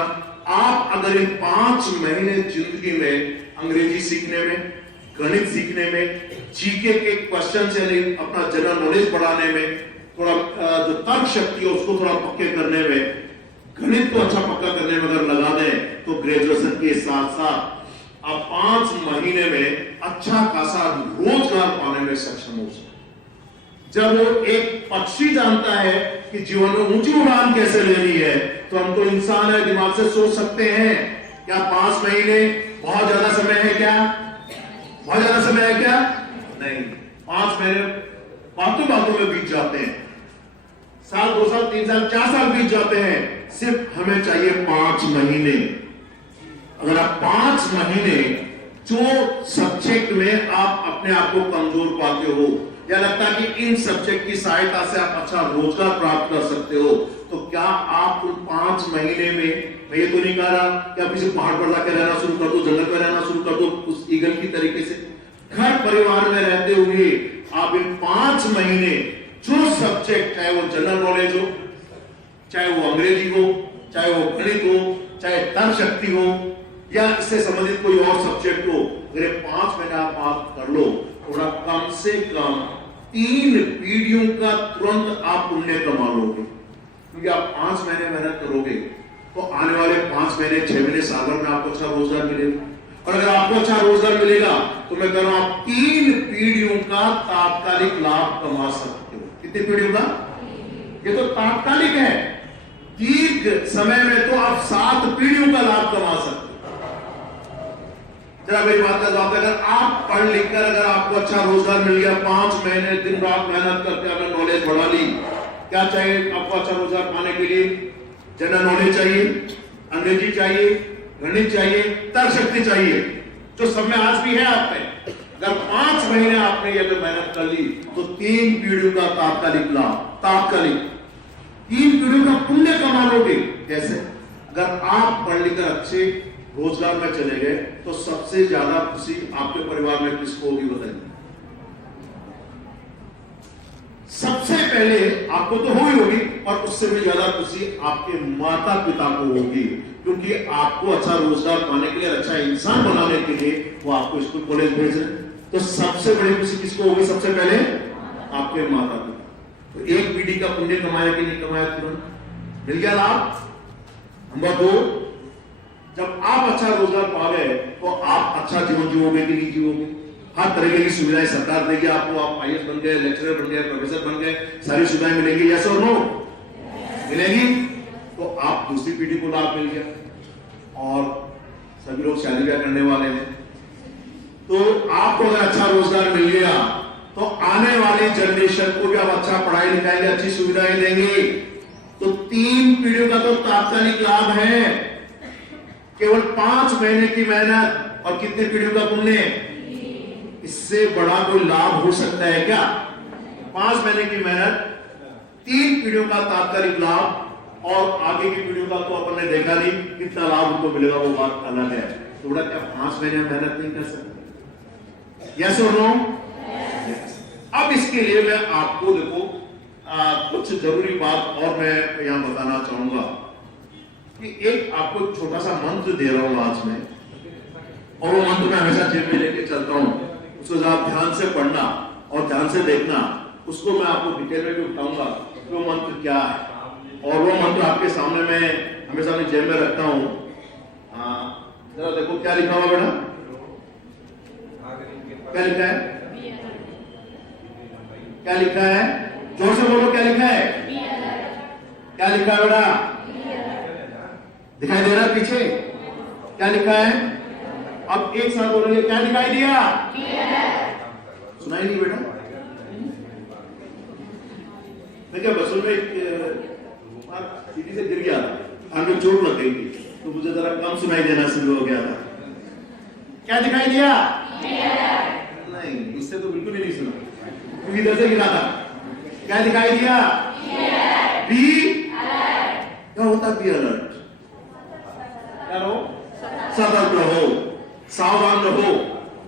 आप अगर इन 5 महीने जिंदगी में अंग्रेजी सीखने में, गणित सीखने में, जीके के क्वेश्चन से अपना जनरल नॉलेज बढ़ाने में, थोड़ा जो तर्क शक्ति है उसको थोड़ा पक्के करने में, गणित को अच्छा पक्का करने में अगर लगा दें तो ग्रेजुएशन के साथ साथ आप 5 महीने में अच्छा खासा रोजगार पाने में सक्षम हो सकते। जब वो एक पक्षी जानता है कि जीवन में ऊंची उड़ान कैसे लेनी है, तो हम तो इंसान है, दिमाग से सोच सकते हैं क्या 5 महीने बहुत ज्यादा समय है क्या? बहुत ज्यादा समय है क्या? नहीं। 5 महीने बातों में बीत जाते हैं, साल, 2 साल, 3 साल, 4 साल बीत जाते हैं। सिर्फ हमें चाहिए 5 महीने। अगर आप 5 महीने जो सब्जेक्ट में आप अपने आप को कमजोर पाते हो या लगता है कि इन सब्जेक्ट की सहायता से आप अच्छा रोजगार प्राप्त कर सकते हो, तो क्या आप उन 5 महीने में, मैं ये तो नहीं कह रहा कि आप किसी पहाड़ पर जाकर रहना शुरू कर दो, जंगल में रहना शुरू कर दो उस ईगल की तरीके से, घर परिवार में रहते हुए आप इन 5 महीने जो सब्जेक्ट, चाहे वो जनरल नॉलेज हो, चाहे वो अंग्रेजी हो, चाहे वो गणित हो, चाहे तर्क शक्ति हो या इससे संबंधित कोई और सब्जेक्ट हो, अगर 5 महीने आप बात कर लो, थोड़ा कम से कम 3 पीढ़ियों का तुरंत आप पुण्य कमा लोगे। क्योंकि आप 5 महीने मेहनत करोगे तो आने वाले 5 महीने, 6 महीने, साल भर में आपको अच्छा रोजगार मिलेगा। और अगर आपको अच्छा रोजगार मिलेगा तो मैं कह रहा हूं आप 3 पीढ़ियों का तात्कालिक लाभ कमा सकते हो। कितनी पीढ़ियों का? ये तो तात्कालिक है। दीर्घ समय में तो आप 7 पीढ़ियों का लाभ कमा सकते हो। जरा मेरी बात का जवाब, अगर आप पढ़ लिख कर अगर आपको अच्छा रोजगार मिल गया, 5 महीने दिन रात मेहनत करके आपने नॉलेज बढ़ा ली, क्या चाहिए आपको अच्छा रोजगार पाने के लिए? जनरल नॉलेज चाहिए, अंग्रेजी चाहिए, गणित चाहिए, तर्क शक्ति चाहिए, जो सब में आज भी है आप में। अगर 5 महीने आपने ये अगर मेहनत कर ली तो 3 पीढ़ियों का तात्कालिक लाभ, तात्कालिक 3 पीढ़ियों का पुण्य कमा लोगे। कैसे? अगर आप पढ़ लिखकर अच्छे रोजगार में चले गए तो सबसे ज्यादा खुशी आपके परिवार में किसको होगी बताइए? सबसे पहले आपको तो होगी, और उससे भी ज्यादा खुशी आपके माता पिता को होगी, क्योंकि आपको अच्छा रोजगार पाने के लिए, अच्छा इंसान बनाने के लिए वो आपको स्कूल कॉलेज भेज रहे हैं। तो सबसे बड़ी खुशी किसको होगी? सबसे पहले आपके माता पिता। तो एक पीढ़ी का पुण्य कमाया कि नहीं कमाया? तुरंत मिल गया लाभ। नंबर 2, जब आप अच्छा रोजगार पा गए तो आप अच्छा जीवन जीवोगे कि नहीं जीवोगे? हर तरह की सुविधाएं सरकार देगी आपको। आप आईएएस बन गए, लेक्चरर बन गए, प्रोफेसर बन गए, सारी सुविधाएं मिलेंगी, यस और नो? मिलेगी। तो आप दूसरी पीढ़ी को लाभ मिल गया। और सभी लोग शादी ब्याह करने वाले हैं, तो आपको अगर अच्छा रोजगार मिल गया तो आने वाली जनरेशन को भी आप अच्छा पढ़ाई लिखाएंगे, अच्छी सुविधाएं देंगे। तो 3 पीढ़ियों का तो तात्कालिक लाभ है। केवल 5 महीने की मेहनत और कितने पीढ़ियों का पुण्य? इससे बड़ा कोई लाभ हो सकता है क्या? 5 महीने की मेहनत, 3 पीढ़ियों का तात्कालिक लाभ, और आगे की पीढ़ियों का तो अपन ने देखा नहीं कितना लाभ उनको मिलेगा, वो बात अलग है। थोड़ा क्या 5 महीने में मेहनत नहीं कर सकते? यस और नो? अब इसके लिए मैं आपको देखो कुछ जरूरी बात और मैं यहां बताना चाहूंगा कि एक आपको छोटा सा मंत्र दे रहा हूं आज मैं, और वो मंत्र मैं हमेशा जेब में लेके चलता हूं। उसको आप ध्यान से पढ़ना और ध्यान से देखना। उसको मैं आपको डिटेल में भी बताऊंगा वो मंत्र क्या है, और वो मंत्र आपके सामने मैं हमेशा अपनी जेब में रखता हूं। जरा देखो क्या लिखा हुआ बेटा, क्या लिखा है? क्या लिखा है? जोर से बोलो, क्या लिखा है? क्या लिखा है बेटा? दिखाई दे रहा है पीछे? क्या लिखा है? अब एक साथ बोलोगे, क्या दिखाई दिया? सुनाई नहीं बेटा? मैं क्या बसों में सीढ़ी से गिर गया था, हमें चोट लग गई थी, तो मुझे जरा कम सुनाई देना शुरू हो गया था। क्या दिखाई दिया? नहीं, इससे तो बिल्कुल ही नहीं सुना, क्योंकि इधर से गिरा था। क्या दिखाई दिया? बी क्या होता? Be alert. क्या रहो? सतर्क रहो, सावधान रहो।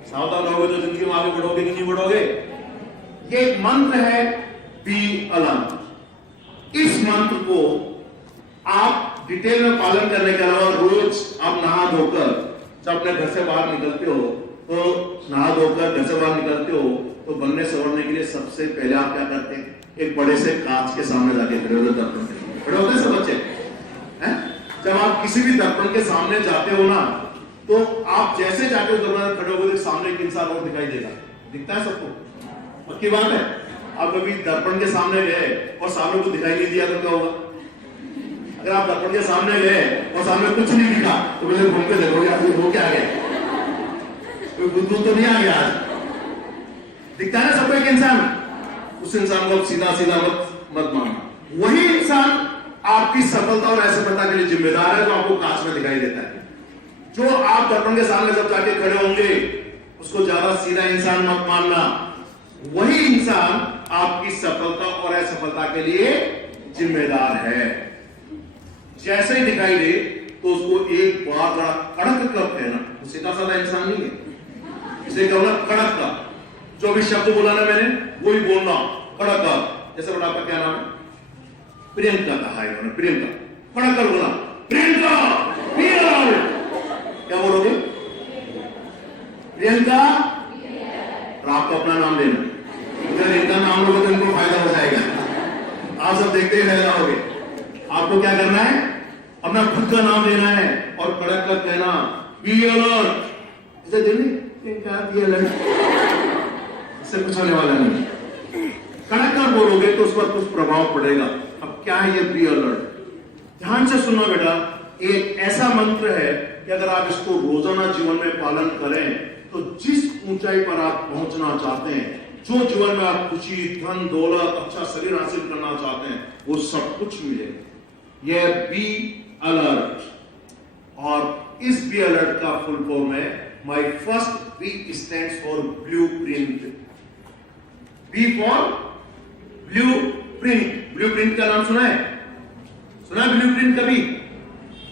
सावधान रहोगे तो जिंदगी में आगे बढ़ोगे कि नहीं बढ़ोगे? ये एक मंत्र है, बी अलर्ट। इस मंत्र को आप डिटेल में पालन करने के अलावा रोज आप नहा धोकर जब अपने घर से बाहर निकलते हो, तो नहा धोकर घर से बाहर निकलते हो तो बनने संवरने के लिए सबसे पहले आप क्या करते हैं? एक बड़े से कांच के सामने जाके खड़े होते, दर्पण के खड़े होते हैं सब बच्चे हैं। जब आप किसी भी दर्पण के सामने जाते हो ना, तो आप जैसे जाके उस दरवाजे खड़े होगे सामने एक इंसान और दिखाई देगा। दिखता है सबको? पक्की बात है। आप कभी दर्पण के सामने गए और सामने को दिखाई नहीं दिया तो क्या होगा? अगर आप दर्पण के सामने गए और सामने कुछ नहीं दिखा तो मुझे घूम के देखोगे आप हो क्या आ गए? कोई बुद्धू तो नहीं आ गया आज? दिखता है ना सबको एक इंसान, उस इंसान को सीधा सीधा मत मानना। वही इंसान आपकी सफलता और असफलता के लिए जिम्मेदार है, जो आपको कांच में दिखाई देता है। जो आप दर्पण के सामने जब जाके खड़े होंगे उसको ज्यादा सीधा इंसान मत मानना। वही इंसान आपकी सफलता और असफलता के लिए जिम्मेदार है। जैसे ही दिखाई दे तो उसको एक बार बड़ा कड़क कर कहना, वो सीधा साधा इंसान नहीं है, इसे कहना कड़क का। जो भी शब्द बोला ना मैंने वही बोलना, कड़क का। जैसे बड़ा आपका क्या नाम है? प्रियंका कहा है इन्होंने, प्रियंका। कड़क कर बोला, प्रियंका क्या बोलोगे? प्रियंका। और आपको अपना नाम लेना, अगर इनका नाम लोगे तो इनको फायदा हो जाएगा। आप सब देखते ही रह जाओगे। आपको क्या करना है? अपना खुद का नाम लेना है और कड़क कर कहना, बी अलर्ट, इसे देखने क्या बी अलर्ट, इससे कुछ होने वाला नहीं। कड़क बोलोगे तो उस पर कुछ प्रभाव पड़ेगा। अब क्या है ये बी अलर्ट? ध्यान से सुनो बेटा, एक ऐसा मंत्र है कि अगर आप इसको रोजाना जीवन में पालन करें तो जिस ऊंचाई पर आप पहुंचना चाहते हैं, जो जीवन में आप खुशी, धन, दौलत, अच्छा शरीर हासिल करना चाहते हैं, वो सब कुछ मिलेगा। यह बी अलर्ट। और इस बी अलर्ट का फुल फॉर्म है my first B stands for blueprint. B for blueprint. Blueprint का नाम सुना है? सुना है ब्लू प्रिंट कभी?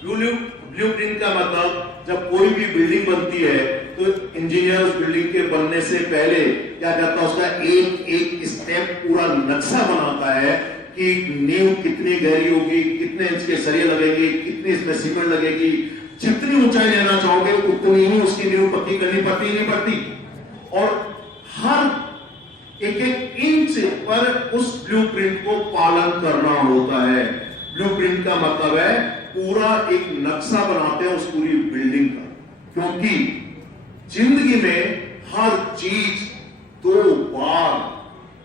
ब्लू प्रिंट का मतलब जब कोई भी बिल्डिंग बनती है तो इंजीनियर उस बिल्डिंग के बनने से पहले क्या करता है, उसका एक एक स्टेप पूरा नक्शा बनाता है कि नींव कितनी गहरी होगी, कितने इंच के सरिये लगेगी, कितनी इसमें सीमेंट लगेगी, जितनी ऊंचाई लेना चाहोगे उतनी ही उसकी नींव पक्की करनी पड़ती नहीं पड़ती। और हर एक एक इंच पर उस ब्लूप्रिंट को पालन करना होता है। ब्लूप्रिंट का मतलब है पूरा एक नक्शा बनाते हैं उस पूरी बिल्डिंग का, क्योंकि जिंदगी में हर चीज दो बार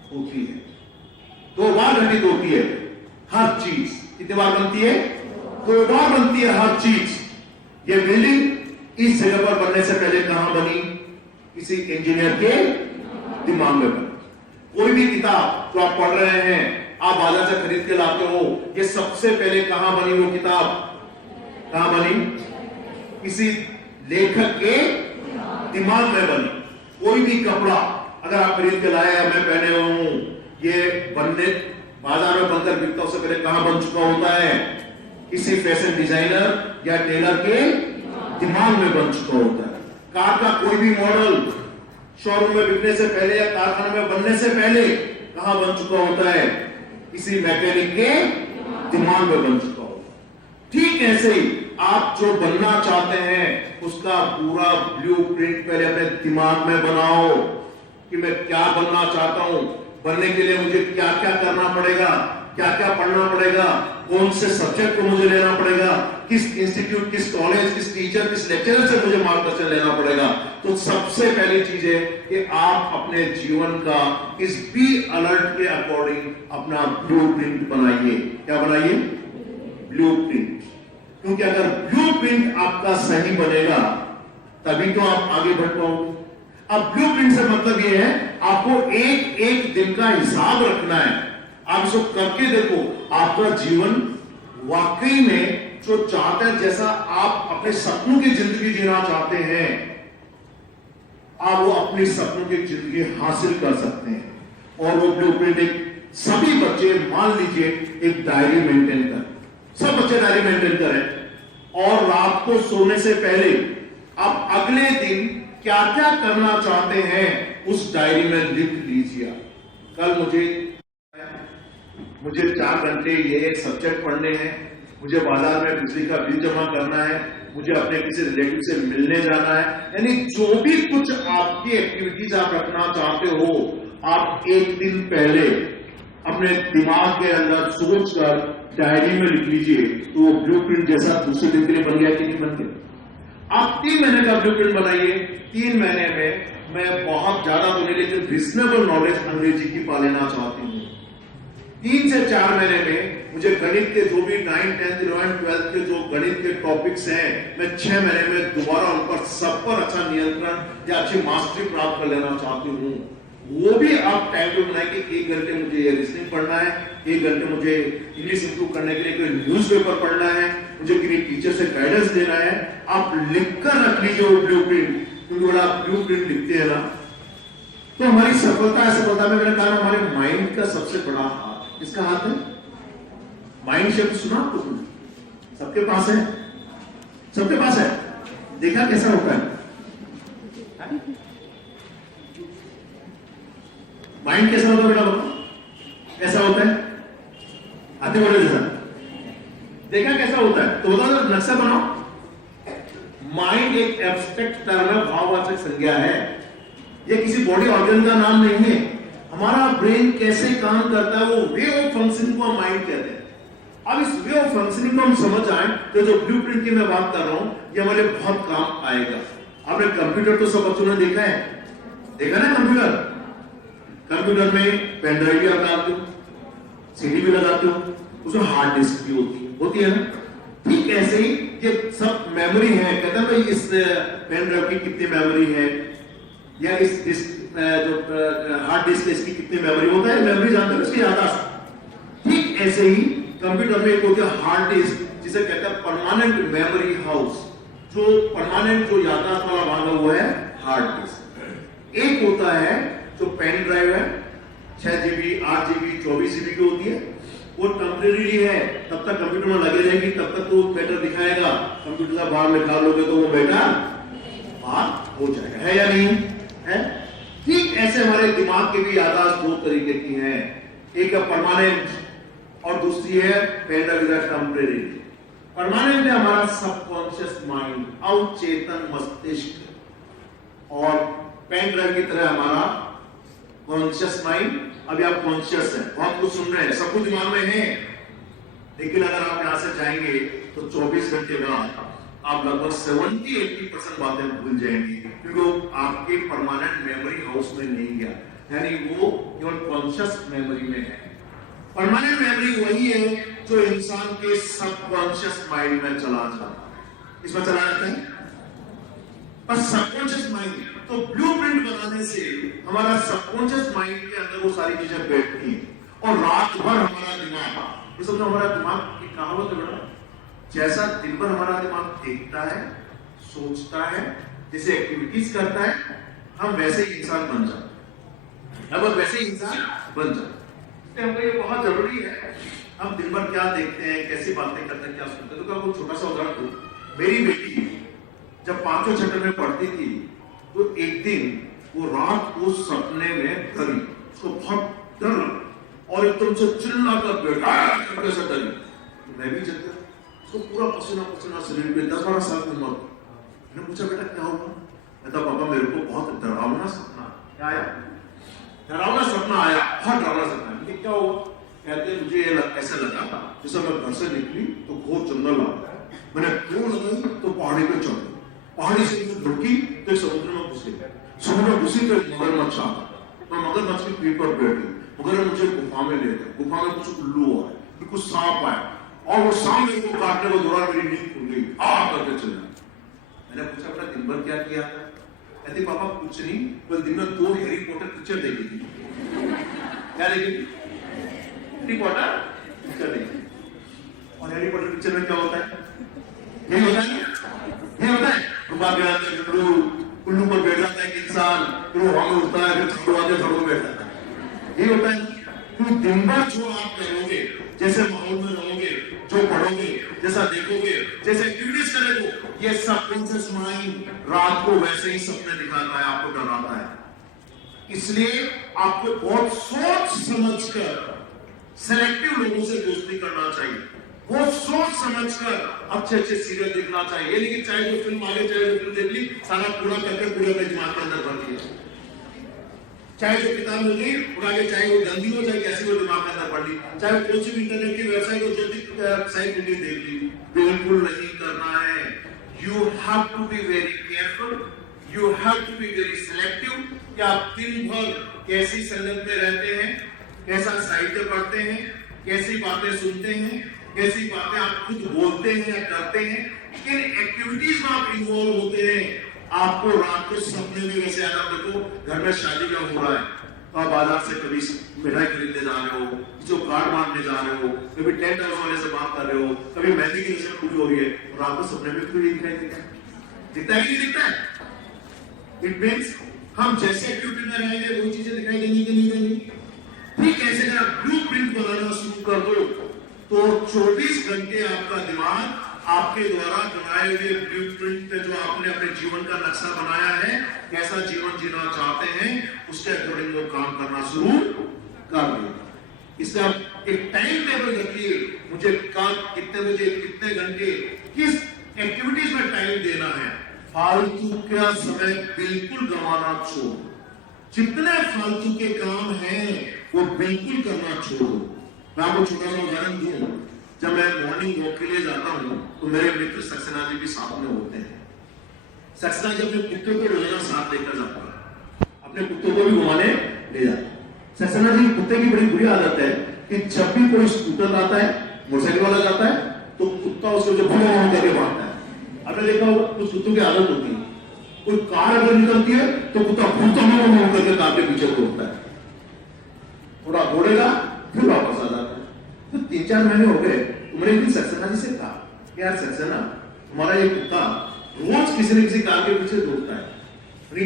होती है, दो बार घटित होती है। हर चीज कितनी बार बनती है? दो बार बनती है हर चीज। ये बिल्डिंग इस जगह पर बनने से पहले कहां बनी? किसी इंजीनियर के दिमाग में बनी। कोई भी किताब जो आप पढ़ रहे हैं, आप बाजार से खरीद के लाते हो, ये सबसे पहले कहां बनी? वो किताब कहां बनी? किसी लेखक के दिमाग में बनी। कोई भी कपड़ा अगर आप खरीद के लाए हैं, मैं पहने हुआ हूं, ये बनने बाजार में बनकर बिकता, उससे पहले कहां बन चुका होता है? किसी फैशन डिजाइनर या टेलर के दिमाग में बन चुका होता है। कार का कोई भी मॉडल शोरूम में बिकने से पहले या कारखाने में बनने से पहले कहां बन चुका होता है? किसी मैकेनिक के दिमाग में बन चुका होता है। ठीक ऐसे ही आप जो बनना चाहते हैं उसका पूरा ब्लूप्रिंट पहले अपने दिमाग में बनाओ कि मैं क्या बनना चाहता हूं। बनने के लिए मुझे क्या क्या करना पड़ेगा, क्या क्या पढ़ना पड़ेगा, कौन से सब्जेक्ट को मुझे लेना पड़ेगा, किस इंस्टीट्यूट, किस कॉलेज, किस टीचर, किस लेक्चरर से मुझे मार्गदर्शन लेना पड़ेगा। तो सबसे पहली चीज है कि आप अपने जीवन का इस बी अलर्ट के अकॉर्डिंग अपना ब्लूप्रिंट बनाइए। क्या बनाइए? ब्लूप्रिंट। क्योंकि अगर ब्लूप्रिंट आपका सही बनेगा तभी तो आप आगे बढ़ पाओगे। अब ब्लूप्रिंट से मतलब यह है आपको एक एक दिन का हिसाब रखना है। आप इसको करके देखो, आपका जीवन वाकई में जो चाहता है, जैसा आप अपने सपनों की जिंदगी जीना चाहते हैं, आप वो अपनी सपनों की जिंदगी हासिल कर सकते हैं। और वो ब्लूप्रिंट एक सभी बच्चे, मान लीजिए एक डायरी मेंटेन कर, सब बच्चे डायरी मेंटेन करें और रात को सोने से पहले आप अगले दिन क्या क्या करना चाहते हैं उस डायरी में लिख लीजिए। कल मुझे 4 घंटे ये सब्जेक्ट पढ़ने हैं, मुझे बाजार में बिजली का बिल जमा करना है, मुझे अपने किसी रिलेटिव से मिलने जाना है। यानी जो भी कुछ आपकी एक्टिविटीज आप रखना चाहते हो, आप एक दिन पहले अपने दिमाग के अंदर सोचकर डायरी में लिख लीजिए। तो वो ब्लूप्रिंट जैसा दूसरे दिन के लिए बन गया कि नहीं बन गया? आप 3 महीने का ब्लूप्रिंट बनाइए। 3 महीने में मैं बहुत ज्यादा तो नहीं, लेकिन रिजनेबल नॉलेज अंग्रेजी की पा लेना चाहती हूँ। 3 से 4 महीने में मुझे गणित के जो भी 9, 10, 11, 12 के जो गणित के टॉपिक्स हैं, मैं 6 महीने में दोबारा उन पर सब पर अच्छा नियंत्रण या अच्छी मास्टरी प्राप्त कर लेना चाहती हूँ। वो भी आप टाइम टेबल बनाए कि 1 घंटे मुझे ये रीजनिंग पढ़ना है, 1 घंटे मुझे इंग्लिश इंप्रूव करने के लिए कोई न्यूज़पेपर पढ़ना है, मुझे किसी टीचर से गाइडेंस देना है। आप लिखकर रख लीजिए वो ब्लूप्रिंट, क्योंकि बड़ा आप ब्लूप्रिंट लिखते हैं ना तो हमारी सफलता में मैंने कहा हमारे माइंड का सबसे बड़ा हाथ, किसका हाथ है? माइंड शब्द सुना आपको? सबके पास है, सबके पास है। देखा कैसा होता है माइंड? कैसा होता है बेटा बताओ? कैसा होता है? आते बड़े जैसा देखा कैसा होता है? तो बताओ, नक्शा बनाओ। माइंड एक एब्स्ट्रैक्ट टर्म है, भाववाचक संज्ञा है। ये किसी बॉडी ऑर्गन का नाम नहीं है। हमारा ब्रेन कैसे काम करता है, वो वे ऑफ फंक्शनिंग को हम माइंड कहते हैं। अब इस वे ऑफ फंक्शनिंग को हम समझ आए तो जो ब्लूप्रिंट की मैं बात कर रहा हूं ये हमारे बहुत काम आएगा। आपने कंप्यूटर तो सब बच्चों ने देखा है, देखा ना कंप्यूटर। कंप्यूटर में पेन ड्राइव भी आप लगाते हो, सीडी भी लगाते हो, उसमें हार्ड डिस्क भी होती है ना। ठीक ऐसे ही ये सब मेमोरी है। कहते हैं भाई इस पेन ड्राइव की कितनी मेमोरी है, या इस डिस्क जो हार्ड डिस्क है इसकी कितनी मेमोरी होता है, मेमोरी जानते हो इसकी याददाश्त। ठीक ऐसे ही कंप्यूटर में एक होती है हार्ड डिस्क, जिसे कहते हैं परमानेंट मेमोरी हाउस। जो परमानेंट जो याददाश्त वाला भाग है वो है हार्ड डिस्क। एक होता है जो पेन ड्राइव है, 6 GB 8 GB 24 GB की होती है, वो टेम्परेरी है, तब तक कंप्यूटर में लगे रहेगी, तब तक तो बेटर दिखाएगा। कंप्यूटर का बाहर निकाल लोगे तो वो बेटा बाहर हो जाएगा, है या नहीं है। ठीक ऐसे हमारे दिमाग की भी याददाश्त दो तरीके की है, एक है परमानेंट और दूसरी है पेन ड्राइव टेम्परेरी। परमानेंट है हमारा सबकॉन्शियस माइंड, अवचेतन मस्तिष्क, और पेन ड्राइव की तरह हमारा कॉन्शियस माइंड। अभी आप कॉन्शियस है, बहुत कुछ सुन रहे हैं, सब कुछ दिमाग में है, लेकिन अगर आप यहां से जाएंगे तो 24 घंटे बाद आप लगभग 70-80% बातें भूल जाएंगे, क्योंकि आपके परमानेंट मेमोरी हाउस में नहीं गया, यानी वो केवल कॉन्शियस मेमोरी में है। परमानेंट मेमोरी वही है जो इंसान के सबकॉन्शियस माइंड में चला जाता है, इसमें चला जाता है। और सबकॉन्शियस माइंड तो ब्लूप्रिंट बनाने से हमारा सबकॉन्शियस माइंड के अंदर वो सारी चीजें बैठती हैं, और रात भर हमारा दिमाग, ये समझो हमारा दिमाग की कहावत है बेटा, जैसा दिन भर हमारा दिमाग देखता है, सोचता है, जैसे एक्टिविटीज करता है, हम वैसे ही इंसान बन जाते हैं, अब वैसे ही इंसान बन जाते हैं। हमको ये बहुत जरूरी है, हम दिन भर क्या देखते हैं, कैसी बातें करते हैं, क्या सुनते हैं। तो आपको छोटा सा उदाहरण दूं, मेरी बेटी जब 5वीं छठी में पढ़ती थी, तो एक दिन वो रात को सपने में डरी, उसको बहुत डर लगा और एकदम से चिल्ला कर बैठा, कैसे डरी। तो मैं भी जग गया, उसको पूरा पसीना पसीना शरीर पे, 10-12 साल की उम्र। मैंने पूछा बेटा क्या हुआ? कहता पापा मेरे को बहुत डरावना सपना क्या आया, डरावना सपना आया, बहुत डरावना सपना। मुझे क्या हुआ? कहते मुझे ऐसा लगा जैसे मैं घर से निकली तो घोर जंगल आ गया, मैंने क्यों लगाई तो पहाड़ी पे चढ़, पहाड़ी से ढुकी तो समुद्र में घुस गई, समुद्र में घुसी तो मगरमच्छ आ गया, तो मगरमच्छ की पीठ पर बैठी, मगर मुझे गुफा में ले गए, गुफा में कुछ उल्लू आए, फिर कुछ सांप आए, और वो सांप मेरे को काटने को दौरान मेरी नींद खुल गई, आ करके चल गया। मैंने पूछा बेटा दिन भर क्या किया था? कहते पापा कुछ नहीं, बस दिन में 2 हैरी पॉटर पिक्चर देखी थी। क्या देखी थी? हैरी पॉटर पिक्चर देखी। और हैरी पॉटर पिक्चर में क्या होता है? यही होता है, ये होता है उल्लू पर बैठ जाता है कि इंसान, फिर वो वहां उठता है, फिर थोड़ा आगे थोड़ा बैठ जाता है। ये होता है कि दिन भर जो आप करोगे, जैसे माहौल में रहोगे, जो पढ़ोगे, जैसा देखोगे, जैसे एक्टिविटीज करोगे, ये सबकॉन्शियस माइंड रात को वैसे ही सपने दिखाता है, आपको डराता है। इसलिए आपको बहुत सोच समझकर सेलेक्टिव लोगों से दोस्ती करना चाहिए, वो सोच समझकर अच्छे अच्छे सीरियल देखना चाहिए, लेकिन चाहे जो फिल्म आगे, चाहे जो फिल्म देख ली, सारा पूरा करके पूरे अपने दिमाग के अंदर भर दिया, चाहे जो किताब मिल गई उड़ा के, चाहे वो गंदी हो चाहे कैसी हो, दिमाग के अंदर पढ़ ली, चाहे कोई भी इंटरनेट की वेबसाइट हो, जो भी साइट मिल देख ली। बिल्कुल नहीं करना है। You have to be very careful, you have to be very selective कि आप दिन भर कैसी संगत में रहते हैं, कैसा साहित्य पढ़ते हैं, कैसी बातें सुनते हैं, कैसी बातें आप खुद बोलते हैं या करते हैं, किन एक्टिविटीज में आप इन्वॉल्व होते हैं। आपको रात को सपने में वैसे आता, देखो घर में शादी का हो रहा है तो आप बाजार से कभी मिठाई खरीदने जा रहे हो, जो कार्ड मारने जा रहे हो, कभी टेंट हाउस वाले से बात कर रहे हो, कभी मेहंदी की रस्म पूरी हो रही है, और रात को सपने में क्यों दिखाई देता है? दिखता है कि नहीं दिखता है? इट मीन्स हम जैसे एक्टिविटी में रहेंगे वो चीजें दिखाई देंगी कि नहीं देंगी। ठीक ऐसे अगर आप ब्लूप्रिंट बनाना शुरू कर दो तो 24 घंटे आपका दिमाग आपके द्वारा बनाए हुए ब्लूप्रिंट पे, जो आपने अपने जीवन का नक्शा बनाया है, कैसा जीवन जीना चाहते हैं, उसके अकॉर्डिंग वो काम करना शुरू कर देगा। इसलिए आप एक टाइम टेबल रखिए, मुझे कितने बजे, कितने घंटे, किस एक्टिविटीज में टाइम देना है। फालतू का समय बिल्कुल गंवाना छोड़ो, जितने फालतू के काम हैं वो बिल्कुल करना छोड़ो। मैं आपको छोटा सा उदाहरण दूं, जब मैं मॉर्निंग वॉक के लिए जाता हूं तो मेरे मित्र सक्सेना जी भी साथ में होते हैं। सक्सेना जी अपने कुत्ते को रोजाना साथ लेकर जाता है, अपने कुत्ते को भी घुमाने ले जाता है। सक्सेना जी कुत्ते की बड़ी बुरी आदत है कि जब भी कोई स्कूटर आता है, मोटरसाइकिल वाला जाता है, तो कुत्ता उसको जो भूम करके भागता है। आपने देखा होगा कुछ कुत्तों की आदत होती है, कोई कार अगर निकलती है तो कुत्ता भूम करके कार के पीछे दौड़ता है, थोड़ा दौड़ेगा फिर वापस आ जाता है। तो 3-4 महीने हो गए, मैंने एक दिन सक्सेना जी से कहा यार सक्सेना, हमारा ये कुत्ता रोज किसी न किसी कार के पीछे दौड़ता है,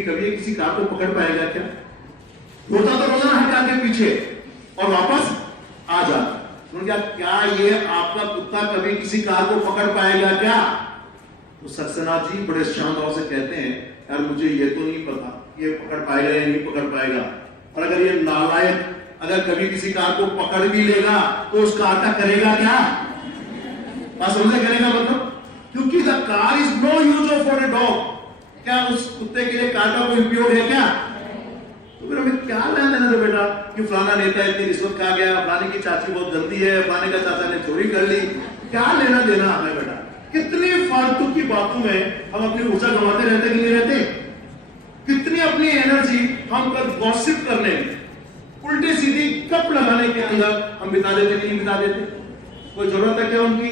कभी ये किसी कार को पकड़ पाएगा क्या? दौड़ता तो रोजाना है कार के पीछे और वापस आ जाता। क्या ये आपका कुत्ता कभी किसी कार को पकड़ पाएगा क्या? तो सक्सेना जी बड़े शांत भाव से कहते हैं यार मुझे ये तो नहीं पता ये पकड़ पाएगा या नहीं पकड़ पाएगा, और अगर ये नालायक अगर कभी किसी कार को पकड़ भी लेगा तो उस कार का करेगा क्या? बात समझे करेगा मतलब? क्योंकि the car is no use for a dog. क्या उस कुत्ते के लिए कार का कोई उपयोग है क्या? तो फिर हमें क्या लेना देना था बेटा कि फलाना नेता इतनी रिश्वत खा गया, फलाने की चाची बहुत जल्दी है, फलाने का चाचा ने चोरी कर ली, क्या लेना देना हमें बेटा? कितनी फालतू की बातों में हम अपनी ऊर्जा गंवाते रहते कि नहीं रहते? कितनी अपनी एनर्जी हम गॉसिप करने में, उल्टी सीधी गप लगाने के अंदर हम बिता देते कि नहीं बिता देते? कोई जरूरत है क्या उनकी?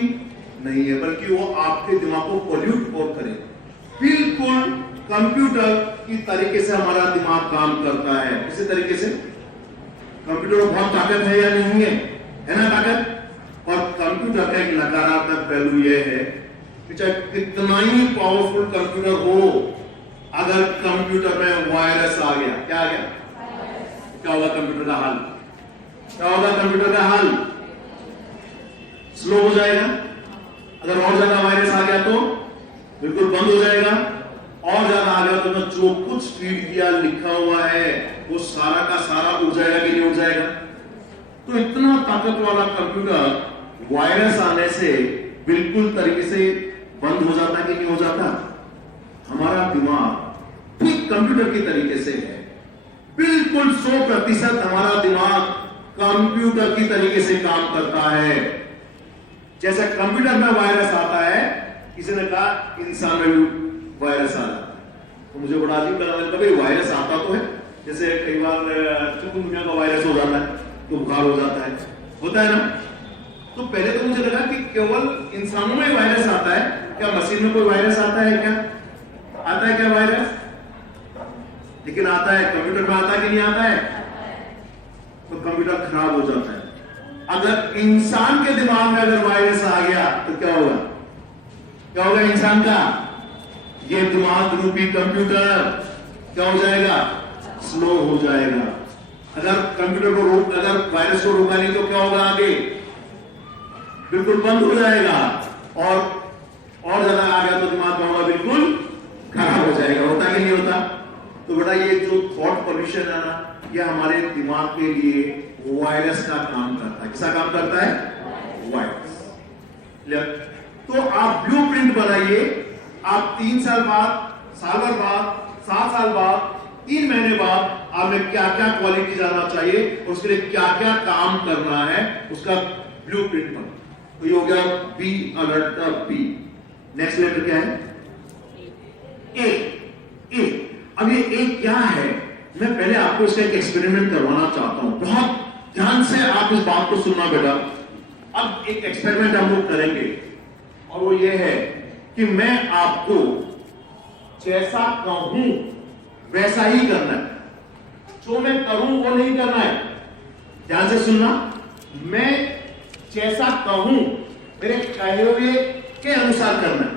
नहीं है, बल्कि वो आपके दिमाग को पॉल्यूट और करे। बिल्कुल कंप्यूटर की तरीके से हमारा दिमाग काम करता है। इसी तरीके से कंप्यूटर में बहुत ताकत है या नहीं है ना ताकत? और कंप्यूटर का एक नकारात्मक पहलू यह है कि चाहे कितना ही पावरफुल कंप्यूटर हो, अगर कंप्यूटर में वायरस आ गया, क्या आ गया? क्या होगा कंप्यूटर का हाल? क्या होगा कंप्यूटर का हाल? स्लो हो जाएगा। अगर और ज्यादा वायरस आ गया तो बिल्कुल बंद हो जाएगा। और ज्यादा आ गया तो जो कुछ फीड किया लिखा हुआ है वो सारा का सारा उड़ जाएगा कि नहीं उड़ जाएगा? तो इतना ताकत वाला कंप्यूटर वायरस आने से बिल्कुल तरीके से बंद हो जाता है कि नहीं हो जाता? हमारा दिमाग ठीक कंप्यूटर की तरीके से है। बिल्कुल 100% हमारा दिमाग कंप्यूटर की तरीके से काम करता है। जैसे कंप्यूटर में वायरस आता है, किसी ने कहा इंसान में भी वायरस आ जाता है, तो मुझे बड़ा अजीब लगा। कभी वायरस आता तो है, जैसे कई बार चिकनगुनिया का वायरस हो जाता है तो बुखार हो जाता है, होता है ना? तो पहले तो मुझे लगा कि केवल इंसानों में वायरस आता है, क्या मशीन में कोई वायरस आता है क्या? आता है क्या वायरस? लेकिन आता है, कंप्यूटर में आता है कि नहीं आता है? तो कंप्यूटर खराब हो जाता है। अगर इंसान के दिमाग में अगर वायरस आ गया तो क्या होगा? क्या होगा इंसान का? ये दिमाग रूपी कंप्यूटर क्या हो जाएगा? स्लो हो जाएगा। अगर कंप्यूटर को अगर वायरस को रोका नहीं तो क्या होगा आगे? बिल्कुल बंद हो जाएगा। और ज्यादा आ गया तो दिमाग का होगा बिल्कुल खराब हो जाएगा। होता कि नहीं होता? तो बेटा ये जो थॉट पोल्यूशन है ना, ये हमारे दिमाग के लिए वायरस का काम करता है। किसका काम करता है? वायरस। तो आप ब्लूप्रिंट बनाइए। आप 3 साल बाद, साल भर बाद, 7 साल बाद, 3 महीने बाद आपने क्या क्या क्वालिटी जानना चाहिए, उसके लिए क्या क्या काम करना है, उसका ब्लूप्रिंट बना। तो ये हो गया बी अलर्ट का बी। नेक्स्ट लेटर क्या है? ए। अब ये ए क्या है? मैं पहले आपको इसका एक एक्सपेरिमेंट करवाना चाहता हूं। बहुत ध्यान से आप इस बात को सुनना बेटा। अब एक एक्सपेरिमेंट हम लोग करेंगे और वो ये है कि मैं आपको जैसा कहूं वैसा ही करना है। जो मैं करूं वो नहीं करना है। ध्यान से सुनना। मैं जैसा कहूं मेरे कहे हुए के अनुसार करना है।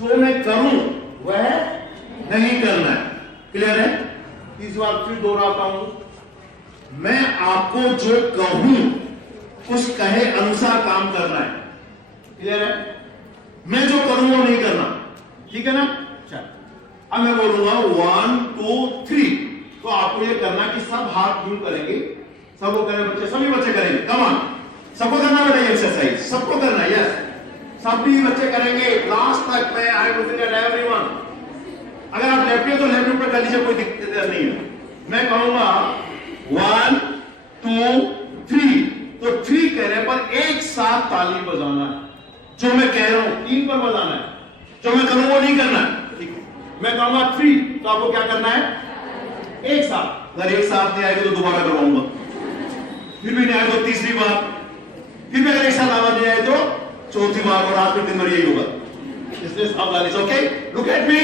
जो मैं करूं वह नहीं करना है। क्लियर है? इस बार फिर दोहराता हूं। मैं आपको जो कहूं उस कहे अनुसार काम करना है। क्लियर है? मैं जो करूं वो नहीं करना। ठीक है ना? चल अब मैं बोलूंगा 1 2 3, तो आपको ये करना कि सब हाथ यूं करेंगे। सबको करें बच्चे, सभी बच्चे करेंगे। कम ऑन, सबको करना बेटा ये एक्सरसाइज, सबको करना है। यस, सभी बच्चे करेंगे लास्ट तक। मैं आई लुकिंग एट एवरीवन। अगर आप लेफ्ट हो तो लेफ्ट ऊपर कर लीजिए, कोई दिक्कत नहीं है। मैं कहूंगा 1 2 3, तो 3 कहने पर एक साथ ताली बजाना है। जो मैं कह रहा हूं 3 पर बजाना है। जो मैं करूं वो नहीं करना है। ठीक है? मैं कहूंगा 3 तो आपको क्या करना है? एक साथ। अगर एक साथ नहीं आएगा तो दोबारा करवाऊंगा, फिर भी नहीं आए तो तीसरी बार, फिर भी अगर एक साथ आवाज नहीं आए तो चौथी बार, और आज के दिन भर यही होगा। इसलिए सावधानी से। ओके, लुक एट मी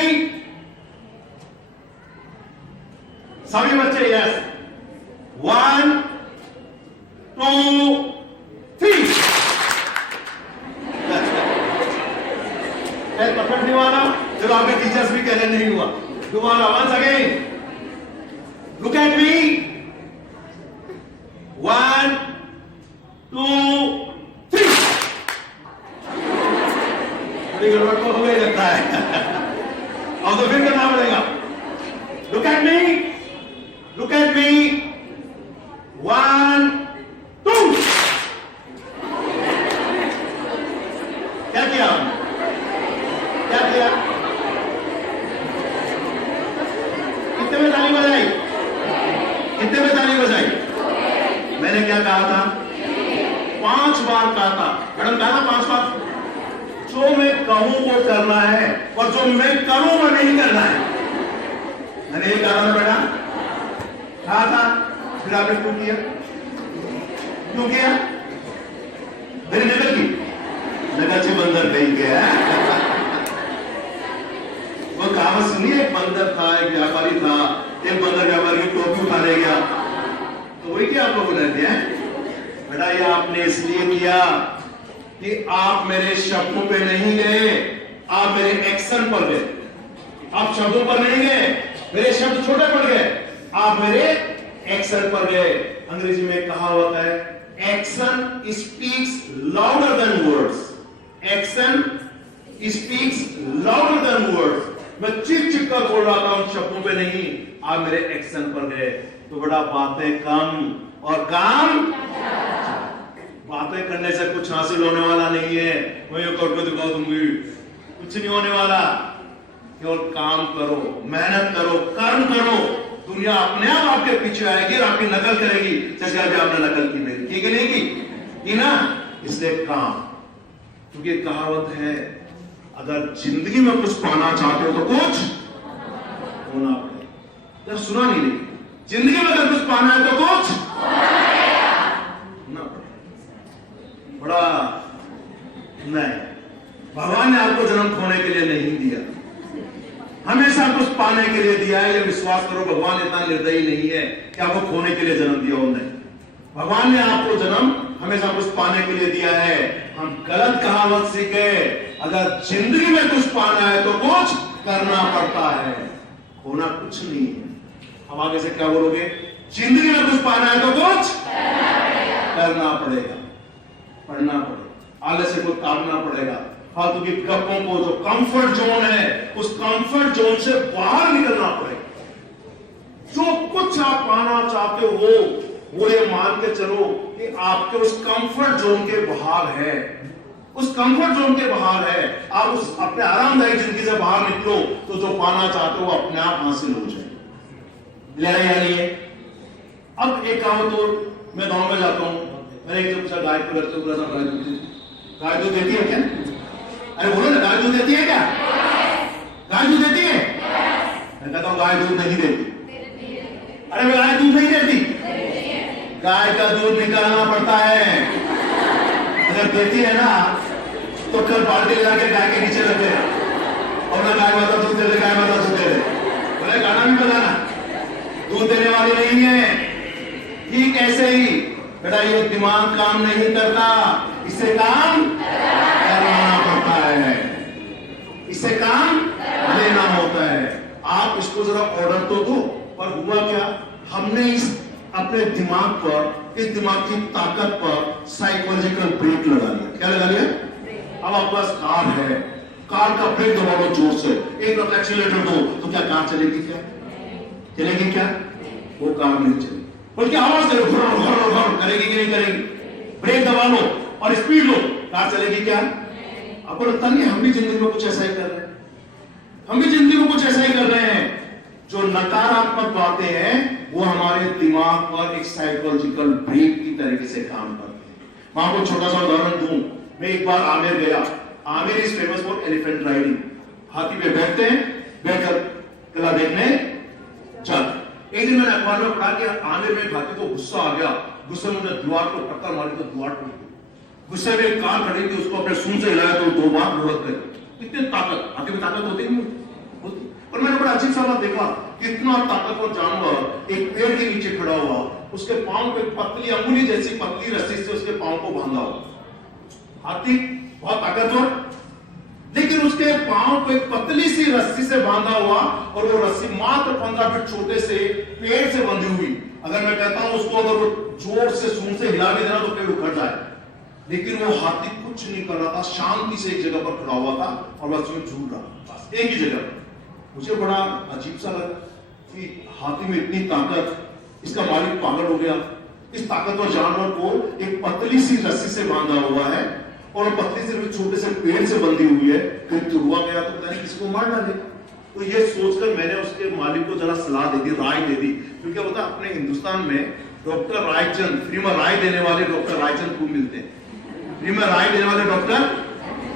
सभी बच्चे। यस, 1 2 3। परफेक्ट नहीं हुआ ना? चलो आपके टीचर्स भी कह रहे नहीं हुआ। दोबारा once again, look at me 1 2 3। बड़ी गड़बड़ तो हो गई लगता है। अब तो फिर करना पड़ेगा। Look at me, look at me 1 2। क्या किया? क्या किया? कितने में ताली बजाई? कितने में ताली बजाई? मैंने क्या कहा था? 5 बार कहा था। मैडम कहा था 5 बार। जो मैं कहूं वो करना है, और जो मैं करूं वो नहीं करना है। मैंने ये कहा था बेटा, कहा था। फिर आपने क्यों किया? क्यों किया? मेरी नकल की? नकल से बंदर कहीं गया। वो कहावत सुनिए, एक बंदर था, एक व्यापारी था। एक बंदर व्यापारी की टोपी उठाने गया, तो वही क्या आप लोगों ने दिया है बेटा? ये आपने इसलिए किया कि आप मेरे शब्दों पे नहीं गए, आप मेरे एक्शन पर गए। आप शब्दों पर नहीं गए, मेरे शब्द छोटे पड़ गए, आप मेरे एक्शन पर गए। अंग्रेजी में कहावत है, action speaks louder than words. Action speaks louder than words. मैं चीख चीख कर बोल रहा था उन शब्दों पे नहीं, आप मेरे एक्शन पर गए। तो बड़ा बातें कम और काम। बातें करने से कुछ हासिल होने वाला नहीं है। मैं ये करके दिखाओ दूंगी, कुछ नहीं होने वाला। केवल काम करो, मेहनत करो, कर्म करो, दुनिया अपने आप आपके पीछे आएगी और आपकी नकल करेगी, जैसे अभी आपने नकल की नहीं की, नहीं की ना? इसलिए काम, क्योंकि कहावत है, अगर जिंदगी में कुछ पाना चाहते हो तो कुछ होना पड़ेगा। जब सुना नहीं, जिंदगी में अगर कुछ पाना है तो कुछ होना पड़ेगा। बड़ा नहीं, भगवान ने आपको जन्म खोने के लिए नहीं दिया, हमेशा कुछ पाने के लिए दिया है। ये विश्वास करो, भगवान इतना निर्दयी नहीं है कि आपको खोने के लिए जन्म दिया हो। नहीं, भगवान ने आपको जन्म हमेशा कुछ पाने के लिए दिया है। हम गलत कहावत सीखे, अगर जिंदगी में कुछ पाना है तो कुछ करना पड़ता है, होना कुछ नहीं है। अब आगे से क्या बोलोगे? जिंदगी में कुछ पाना है तो कुछ करना पड़ेगा, पढ़ना पड़ेगा, आगे से कुछ काटना पड़ेगा। फालतू की गप्पों को, जो कंफर्ट जोन है, उस कंफर्ट जोन से बाहर निकलना पड़ेगा। जो कुछ आप पाना चाहते हो वो ये मान के चलो कि आपके उस कंफर्ट जोन के बाहर है, उस कंफर्ट जोन के बाहर है। आप उस अपने आरामदायक जिंदगी से बाहर निकलो तो जो पाना चाहते हो अपने आप हासिल हो जाए। ले रहे हैं। अब एक काम तो मैं गांव में जाता हूं, मैंने एक पूछा गाय को घर से पूरा था, गाय दूध देती है क्या? अरे बोलो ना, गाय दूध देती है क्या? गाय दूध देती है? मैं कहता हूं गाय दूध नहीं देती। अरे मैं गाय दूध नहीं देती, गाय का दूध निकालना पड़ता है। अगर देती है ना तो कल बाल्टी लगा के गाय के नीचे रखे और ना गाय माता दूध दे दे, गाय माता दूध दे दे। बोले गाना भी बताना, दूध देने वाली नहीं है। ठीक ऐसे ही बेटा, ये दिमाग काम नहीं करता, इससे काम करवाना पड़ता है, इससे काम लेना होता है। आप इसको जरा ऑर्डर तो दो। पर हुआ क्या, हमने इस अपने दिमाग पर, इस दिमाग की ताकत पर साइकोलॉजिकल ब्रेक लगा लिया। क्या लगा लिया? अब आपके पास कार है, कार का ब्रेक दबा दो जोर से, एक बार एक्सीलरेटर दो तो क्या कार चलेगी? क्या चलेगी? क्या वो कार नहीं चलेगी, बल्कि आवाज करो, करेगी कि नहीं करेगी? ब्रेक दबा लो और स्पीड लो, कार चलेगी क्या? आपको लगता नहीं हम भी जिंदगी में कुछ ऐसा ही कर रहे हैं? हम भी जिंदगी में कुछ ऐसा ही कर रहे हैं। जो नकारात्मक बातें हैं वो हमारे दिमाग पर एक साइकोलॉजिकल ब्रेक की तरीके से काम करते हैं। मैं आपको छोटा सा उदाहरण दूं। मैं एक बार आमेर गया। Amer is famous for elephant riding. हाथी पे बैठते हैं बैठकर कला देखने चल। एक दिन मैंने अखबार में पढ़ा कि आमिर में हाथी को गुस्सा आ गया, गुस्से में दीवार को टक्कर मारी तो दीवार टूट गई। गुस्से में एक कार खड़ी थी, उसको अपने सूंड से हिलाया तो 2 बार लुढ़क गई। इतनी ताकत, हाथी में ताकत होती नहीं होती। और मैंने बड़ा अजीब सा बात देखा, कितना ताकतवर जानवर एक पेड़ के नीचे खड़ा हुआ, उसके पांव पे पतली अंगुली जैसी पतली रस्सी से उसके पांव को बांधा हुआ। हाथी बहुत ताकतवर, लेकिन उसके पांव को एक पतली सी रस्सी से बांधा हुआ, और वो रस्सी मात्र 15 फीट छोटे से पेड़ से बंधी हुई। अगर मैं कहता हूं उसको अगर वो जोर से सूंड से हिला भी देना तो पेड़ उखड़ जाए, लेकिन वो हाथी कुछ नहीं कर रहा था, शांति से एक जगह पर खड़ा हुआ था और बस उसमें झूल रहा था, एक ही जगह। मुझे बड़ा अजीब सा लगा कि हाथी में इतनी ताकत, इसका मालिक पागल हो गया। इस ताकतवर जानवर को एक पतली सी रस्सी से बांधा हुआ है और पतली से छोटे से पेड़ से बंधी हुई है, फिर तुड़वा गया तो पता नहीं किसी को मार डाले। तो ये सोचकर मैंने उसके मालिक को जरा सलाह दे दी, राय दे दी। क्योंकि पता अपने हिंदुस्तान में डॉक्टर रायचंद, फ्री में राय देने वाले डॉक्टर रायचंद खूब मिलते हैं। फ्री में राय देने वाले डॉक्टर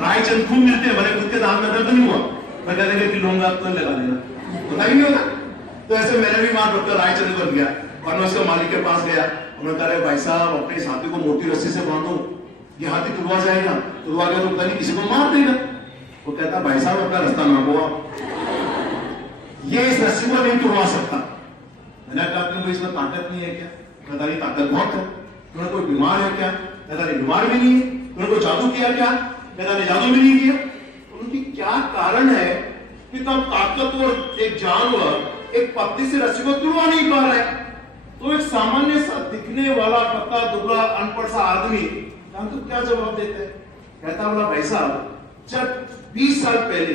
रायचंद खूब मिलते हैं। मैंने खुद के दांत में दर्द नहीं हुआ, मैं कह देंगे कि लौंग आप तो लगा देना, पता ही नहीं होगा। तो ऐसे मैंने भी वहां डॉक्टर रायचंद बन गया और मैं उसके मालिक के पास गया। उन्होंने कहा भाई साहब अपने इस हाथी को मोटी रस्सी से बांधो, ये हाथी तुड़वा जाएगा, तुड़वा गया तो पता नहीं किसी को मार देगा। वो कहता भाई साहब अपना रास्ता ना हुआ, ये इस रस्सी को नहीं तुड़वा सकता। मैंने कहा तुमको इसमें ताकत नहीं है क्या? कहता नहीं ताकत बहुत है। तुम्हें कोई बीमार है क्या? कहता नहीं बीमार भी नहीं है। तुमने कोई जादू किया क्या? कहता नहीं जादू भी नहीं किया। उनकी क्या कारण है कि तब ताकतवर एक जानवर एक पत्ती से रस्सी को तुड़वा नहीं पा रहा है? तो एक सामान्य सा दिखने वाला पतला दुबला अनपढ़ सा आदमी तो क्या जवाब देते हैं? कहता बोला भाई साहब जब 20 साल पहले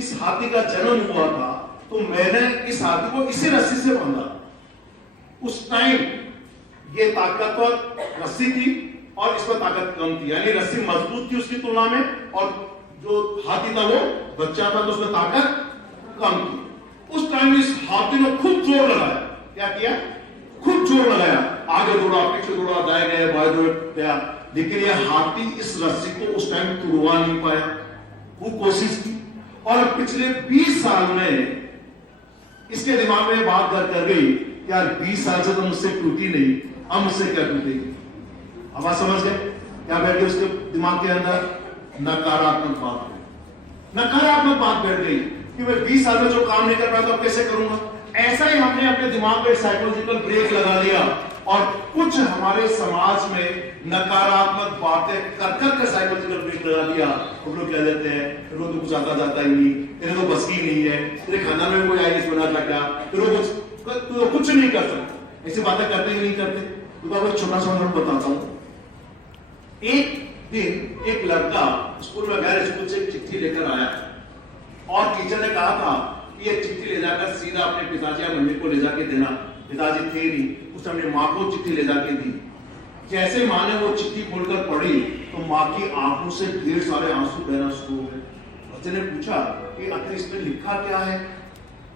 इस हाथी का जन्म हुआ था तो मैंने इस हाथी को इसी रस्सी से बांधा। उस टाइम ये ताकतवर रस्सी थी और इसमें ताकत कम थी, यानी रस्सी मजबूत थी उसकी तुलना में, और जो हाथी था वो बच्चा था तो उसमें ताकत कम थी। उस टाइम इस हाथी ने खूब जोर लगाया। क्या किया? खूब जोर लगाया, आगे दौड़ा, पीछे दौड़ा, दाएं गए, बाएं गया, लेकिन यह हाथी इस रस्सी को उस टाइम तुड़वा नहीं पाया। वो कोशिश की और पिछले 20 साल में इसके दिमाग में बात कर गई, यार 20 साल से तो मुझसे टूटी नहीं, अब मुझसे क्या टूटेगी? अब आप समझ गए क्या बैठ गई उसके दिमाग के अंदर? नकारात्मक बात, नकारात्मक बात बैठ गई कि मैं 20 साल में जो काम नहीं कर पाया तो अब कैसे करूंगा। ऐसा ही हमने अपने दिमाग में साइकोलॉजिकल ब्रेक लगा लिया और कुछ हमारे समाज में नकारात्मक बातें कर कर साइकोलॉजिकल ब्रेक लगा दिया। हम लोग कह देते हैं तेरे तो कुछ आता जाता ही नहीं, तेरे तो बस की नहीं है, तेरे खाना में कोई आइरिश बना था क्या, तू तो कुछ नहीं कर सकता। ऐसी बातें करते ही नहीं करते। तो आपको छोटा सा उदाहरण बताता हूं। एक दिन एक लड़का स्कूल में गया, स्कूल से एक चिट्ठी लेकर आया और टीचर ने कहा था कि ये चिट्ठी ले जाकर सीधा अपने पिताजी या मम्मी को ले जाके देना। पिताजी थे नहीं, उसने अपनी माँ को चिट्ठी ले जाके दी। जैसे माँ ने वो चिट्ठी खोलकर पढ़ी तो माँ की आंखों से ढेर सारे आंसू बहना शुरू हो गए। बच्चे ने पूछा कि आखिर इसमें लिखा क्या है?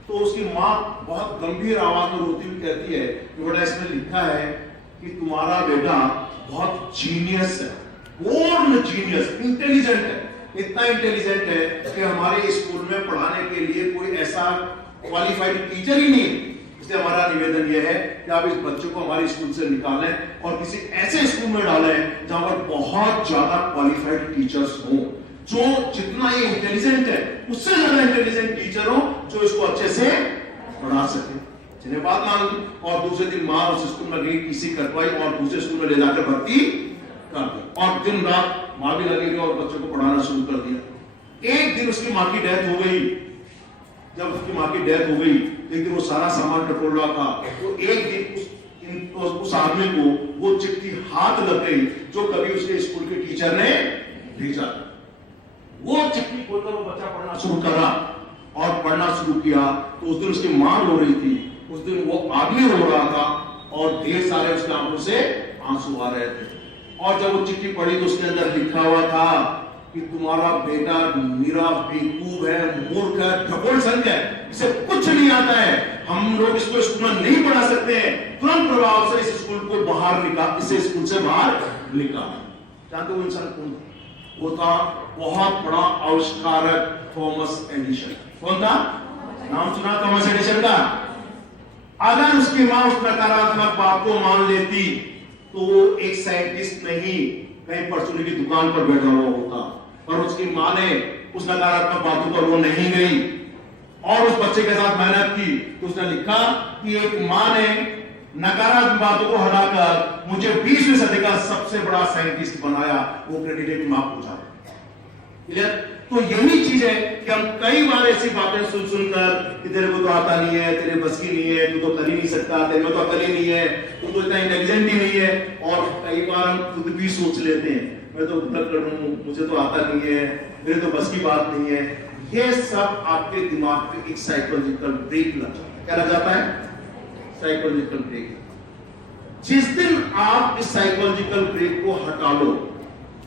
तो उसकी माँ बहुत गंभीर आवाज में रोती हुई कहती है कि बेटा इसमें लिखा है कि तुम्हारा बेटा बहुत जीनियस है, बोर्न जीनियस, इंटेलिजेंट है, इतना इंटेलिजेंट है कि हमारे स्कूल में पढ़ाने के लिए कोई ऐसा क्वालिफाइड टीचर ही नहीं। इसलिए हमारा निवेदन यह है कि आप इस बच्चे को हमारे स्कूल से निकालें और किसी ऐसे स्कूल में डालें जहां पर बहुत ज्यादा क्वालिफाइड टीचर्स हों, जो जितना ये इंटेलिजेंट है उससे ज्यादा इंटेलिजेंट टीचर हो जो इसको अच्छे से पढ़ा सके। जिन्हें बात मान ली और दूसरे दिन माँ उस स्कूल में गई, टीसी कटवाई और दूसरे स्कूल में ले जाकर भर्ती कर दिया और दिन रात माँ भी लगी रही और बच्चों को पढ़ाना शुरू कर दिया। एक दिन उसकी माँ की डेथ हो गई। जब उसकी माँ की डेथ हो गई, एक दिन वो सारा सामान टटोल रहा था, तो एक दिन उस आदमी को वो चिट्ठी हाथ लग गई जो कभी उसके स्कूल के टीचर ने भेजा। वो चिट्ठी खोलकर वो बच्चा पढ़ना शुरू करा और पढ़ना शुरू किया तो उस दिन उसकी माँ रो रही थी। उस दिन वो आदमी रो रहा था और ढेर सारे उसके आंखों से आंसू आ रहे थे। और जब वो चिट्ठी पढ़ी तो उसके अंदर लिखा हुआ था कि तुम्हारा बेटा मेरा बेवकूफ है, मूर्ख है, ढकोल संख है, इसे कुछ नहीं आता है, हम लोग इसको स्कूल में नहीं पढ़ा सकते हैं, तुरंत प्रभाव से इस स्कूल को बाहर निकाल, इसे स्कूल से बाहर निकाल। जानते हो इंसान कौन था? वो था बहुत बड़ा आविष्कारक थॉमस एडिसन। कौन था? नाम सुना थॉमस एडिसन का? अगर उसकी मां उस नकारात्मक बात को मान लेती तो वो एक साइंटिस्ट नहीं, कहीं परचून की दुकान पर बैठा हुआ होता। पर उसकी मां ने उस नकारात्मक बातों पर वो नहीं गई और उस बच्चे के साथ मेहनत की। तो उसने लिखा कि एक मां ने नकारात्मक बातों को हटाकर मुझे 20वीं सदी का सबसे बड़ा साइंटिस्ट बनाया। वो क्रेडिट मां को जाए। क्लियर? तो यही चीज है कि हम कई बार ऐसी बातें सुन सुनकर कि तेरे को तो आता नहीं है, तेरे बस की नहीं है, तू तो कर ही नहीं सकता, तेरे में तो अकल ही नहीं है, तू तो इतना इंटेलिजेंट ही नहीं है। और कई बार हम खुद भी सोच लेते हैं मैं तो गलत करूं, मुझे तो आता नहीं है, मेरे तो बस की बात नहीं है। ये सब आपके दिमाग पे एक साइकोलॉजिकल ब्रेक लग जाता है। क्या लग जाता है? Psychological break. जिस दिन आप इस साइकोलॉजिकल ब्रेक को हटा लो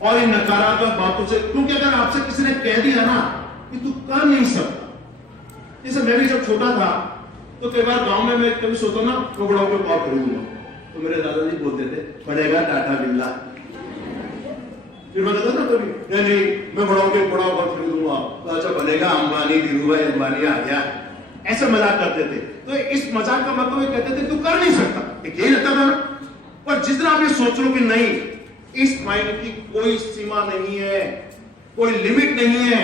और इन नकारात्मक बातों से, क्योंकि अगर आपसे किसी ने कह दिया ना कि तू कर नहीं सकता, जैसे मैं भी जब छोटा था तो कई बार गांव में मैं कभी सोचता ना तो बड़ा होकर कॉल खरीदूंगा, तो मेरे दादाजी बोलते थे पड़ेगा टाटा बिरला। फिर मैं कहता ना कभी नहीं मैं बड़ा होकर बड़ा कॉल खरीदूंगा, तो अच्छा बनेगा अंबानी, धीरूभाई अंबानी आ गया, ऐसे मजाक करते थे। तो इस मजाक का मतलब ये कहते थे तू कर नहीं सकता, यही लगता था। पर जिस दिन आप ये सोच लो कि नहीं, इस माइंड की कोई सीमा नहीं है, कोई लिमिट नहीं है,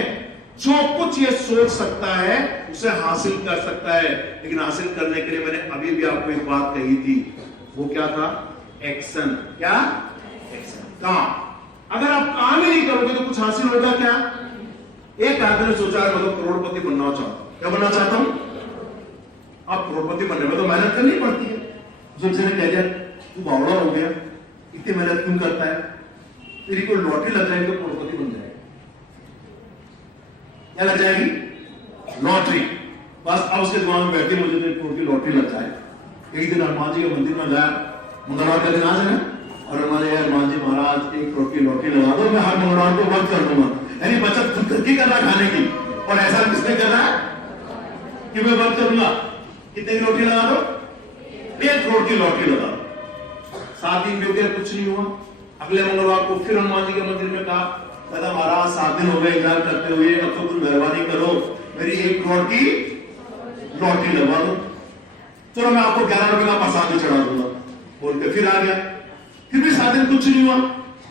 जो कुछ ये सोच सकता है उसे हासिल कर सकता है। लेकिन हासिल करने के लिए मैंने अभी भी आपको एक बात कही थी, वो क्या था? एक्शन। क्या? एक्शन, काम। अगर आप काम ही नहीं करोगे तो कुछ हासिल होगा क्या? एक आदमी ने सोचा है मतलब करोड़पति बनना चाहता हूं। क्या बनना चाहता हूं? आप करोड़पति बनने में तो मेहनत करनी पड़ती है। जो किसी ने कह दिया तू बावड़ा हो गया, इतनी मेहनत क्यों करता है, तेरी कोई लॉटरी लग जाएगी तो करोड़पति बन जाएगा। क्या लग जाएगी? लॉटरी। बस अब उसके दिमाग में बैठी मुझे तो 1 करोड़ की लॉटरी लग जाए। एक दिन हनुमान जी के मंदिर में गया, मंगलवार का दिन आज है, और हमारे हनुमान जी महाराज 1 करोड़ की लॉटरी लगा दो, मैं हर मंगलवार को बंद कर दूंगा। यानी बचत खुद करके कर रहा खाने की, और ऐसा किसने कर रहा है कि मैं बंद करूंगा। कितने की लॉटरी लगा दो? 1 करोड़ की लॉटरी लगा दो। 7 दिन भी हो गया, कुछ नहीं हुआ। अगले मंगलवार को फिर हनुमान जी के मंदिर में कहा, कहता महाराज 7 दिन हो गए इंतजार करते हुए, अब तो कुछ मेहरबानी करो, मेरी 1 करोड़ की लॉटरी लगवा दो, चलो मैं आपको 11 रुपए का प्रसाद चढ़ा दूंगा। बोल के फिर आ गया, फिर भी 7 दिन कुछ नहीं हुआ।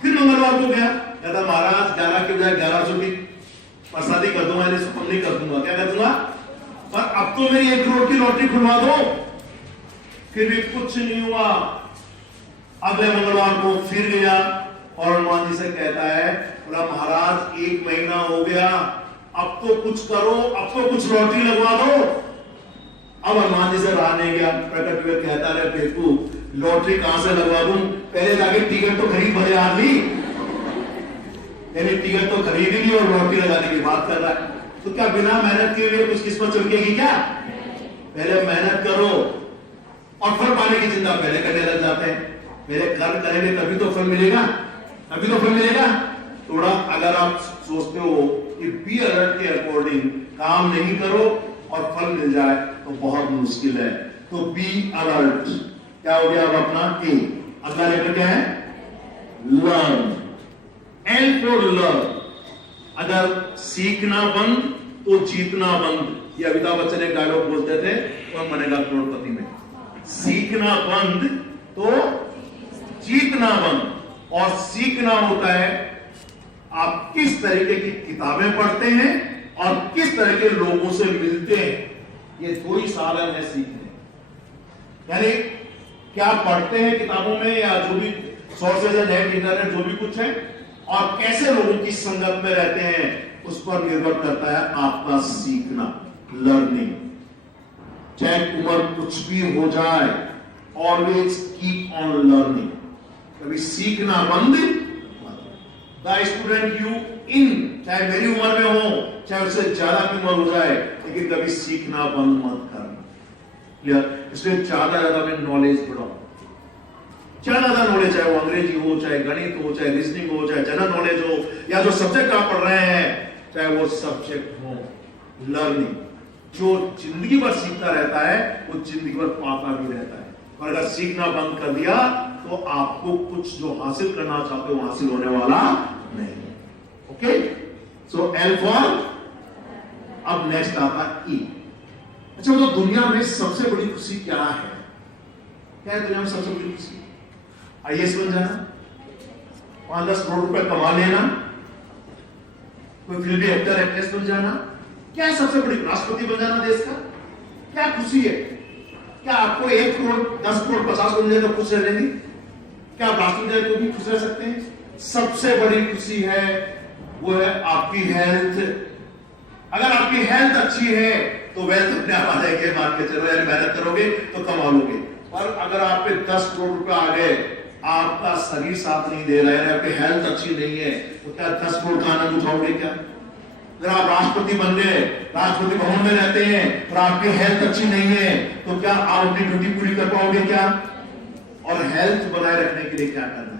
फिर मंगलवार को गया, कहता महाराज 11 के बजाय 1100 की प्रसादी कर दूंगा, इन्हें कम नहीं कर दूंगा। क्या कर दूंगा? पर अब तो मेरी 1 करोड़ की लॉटरी खुलवा दो। फिर भी कुछ नहीं हुआ। अगले मंगलवार को फिर गया और हनुमान जी से कहता है, बोला महाराज 1 महीना हो गया, अब तो कुछ करो, अब तो कुछ लॉटरी लगवा दो। अब हनुमान जी से रहा नहीं गया, प्रकट हुए, कहता है बेवकूफ, लॉटरी कहां से लगवा दूं, पहले जाके टिकट तो खरीद भले आदमी, यानी टिकट तो खरीद ली और लॉटरी लगाने की बात कर रहा है। तो क्या बिना मेहनत किए हुए कुछ किस्मत चमकेगी क्या? पहले मेहनत करो और फल पाने की चिंता पहले करने लग जाते हैं। मेरे कर्म करेंगे तभी तो फल मिलेगा, तभी तो फल मिलेगा। थोड़ा अगर आप सोचते हो कि बी अलर्ट के अकॉर्डिंग काम नहीं करो और फल मिल जाए तो बहुत मुश्किल है। तो बी अलर्ट क्या हो गया? अब अपना ए, अगला लेटर क्या है? लर्न। L for learn. अगर सीखना बंद तो जीतना बंद, ये अमिताभ बच्चन एक डायलॉग बोलते थे, कौन बनेगा करोड़पति में। सीखना बंद तो जीतना बंद। और सीखना होता है आप किस तरीके की किताबें पढ़ते हैं और किस तरह के लोगों से मिलते हैं, ये 2 ही साधन है सीखने। यानी क्या पढ़ते हैं किताबों में या जो भी सोर्सेज है, नेट, इंटरनेट, जो भी कुछ है, और कैसे लोगों की संगत में रहते हैं, उस पर निर्भर करता है आपका सीखना, लर्निंग। चाहे उम्र कुछ भी हो जाए, ऑलवेज कीप ऑन लर्निंग। कभी सीखना बंद। द स्टूडेंट यू इन, चाहे मेरी उम्र में हो चाहे उससे ज्यादा की उम्र हो जाए, लेकिन कभी सीखना बंद मत करना। क्लियर? इसलिए ज्यादा में नॉलेज बढ़ाओ। ज्यादा नॉलेज, चाहे वो अंग्रेजी हो, चाहे गणित हो, चाहे रीजनिंग हो, चाहे जनरल नॉलेज हो, या जो सब्जेक्ट आप पढ़ रहे हैं, चाहे वो सब्जेक्ट हो, लर्निंग। जो जिंदगी भर सीखता रहता है वो जिंदगी भर पाता भी रहता है। और अगर सीखना बंद कर दिया तो आपको कुछ जो हासिल करना चाहते हो हासिल होने वाला नहीं। ओके, सो एल फॉर, अब नेक्स्ट आता ई। अच्छा, तो दुनिया में सबसे बड़ी खुशी क्या है? क्या है दुनिया में सबसे बड़ी खुशी? आईएएस बन जाना, 5-10 करोड़ रुपए कमा लेना, कोई फिल्मी एक्टर एक्ट्रेस बन जाना? क्या सबसे बड़ी? राष्ट्रपति बन जाना देश का? क्या खुशी है? क्या आपको 1 करोड़ 10 करोड़ 50 करोड़ मिले तो खुश रह लेंगे? क्या आप राष्ट्रपति तो भी खुश रह सकते हैं? सबसे बड़ी खुशी है वो है आपकी हेल्थ। अगर आपकी हेल्थ अच्छी है तो वेल्थ अपने आप आ जाएगी, मान के चलो, यार मेहनत करोगे तो कमा लोगे। और अगर आप पे 10 करोड़ रुपए आ गए, आपका शरीर साथ नहीं दे रहा है, आपकी हेल्थ अच्छी नहीं है, तो क्या 10 करोड़ का आनंद उठाओगे? क्या अगर आप राष्ट्रपति बन गए, राष्ट्रपति भवन में रहते हैं और आपकी हेल्थ अच्छी नहीं है, तो क्या आप अपनी ड्यूटी पूरी कर पाओगे? क्या? और हेल्थ बनाए रखने के लिए क्या करना है?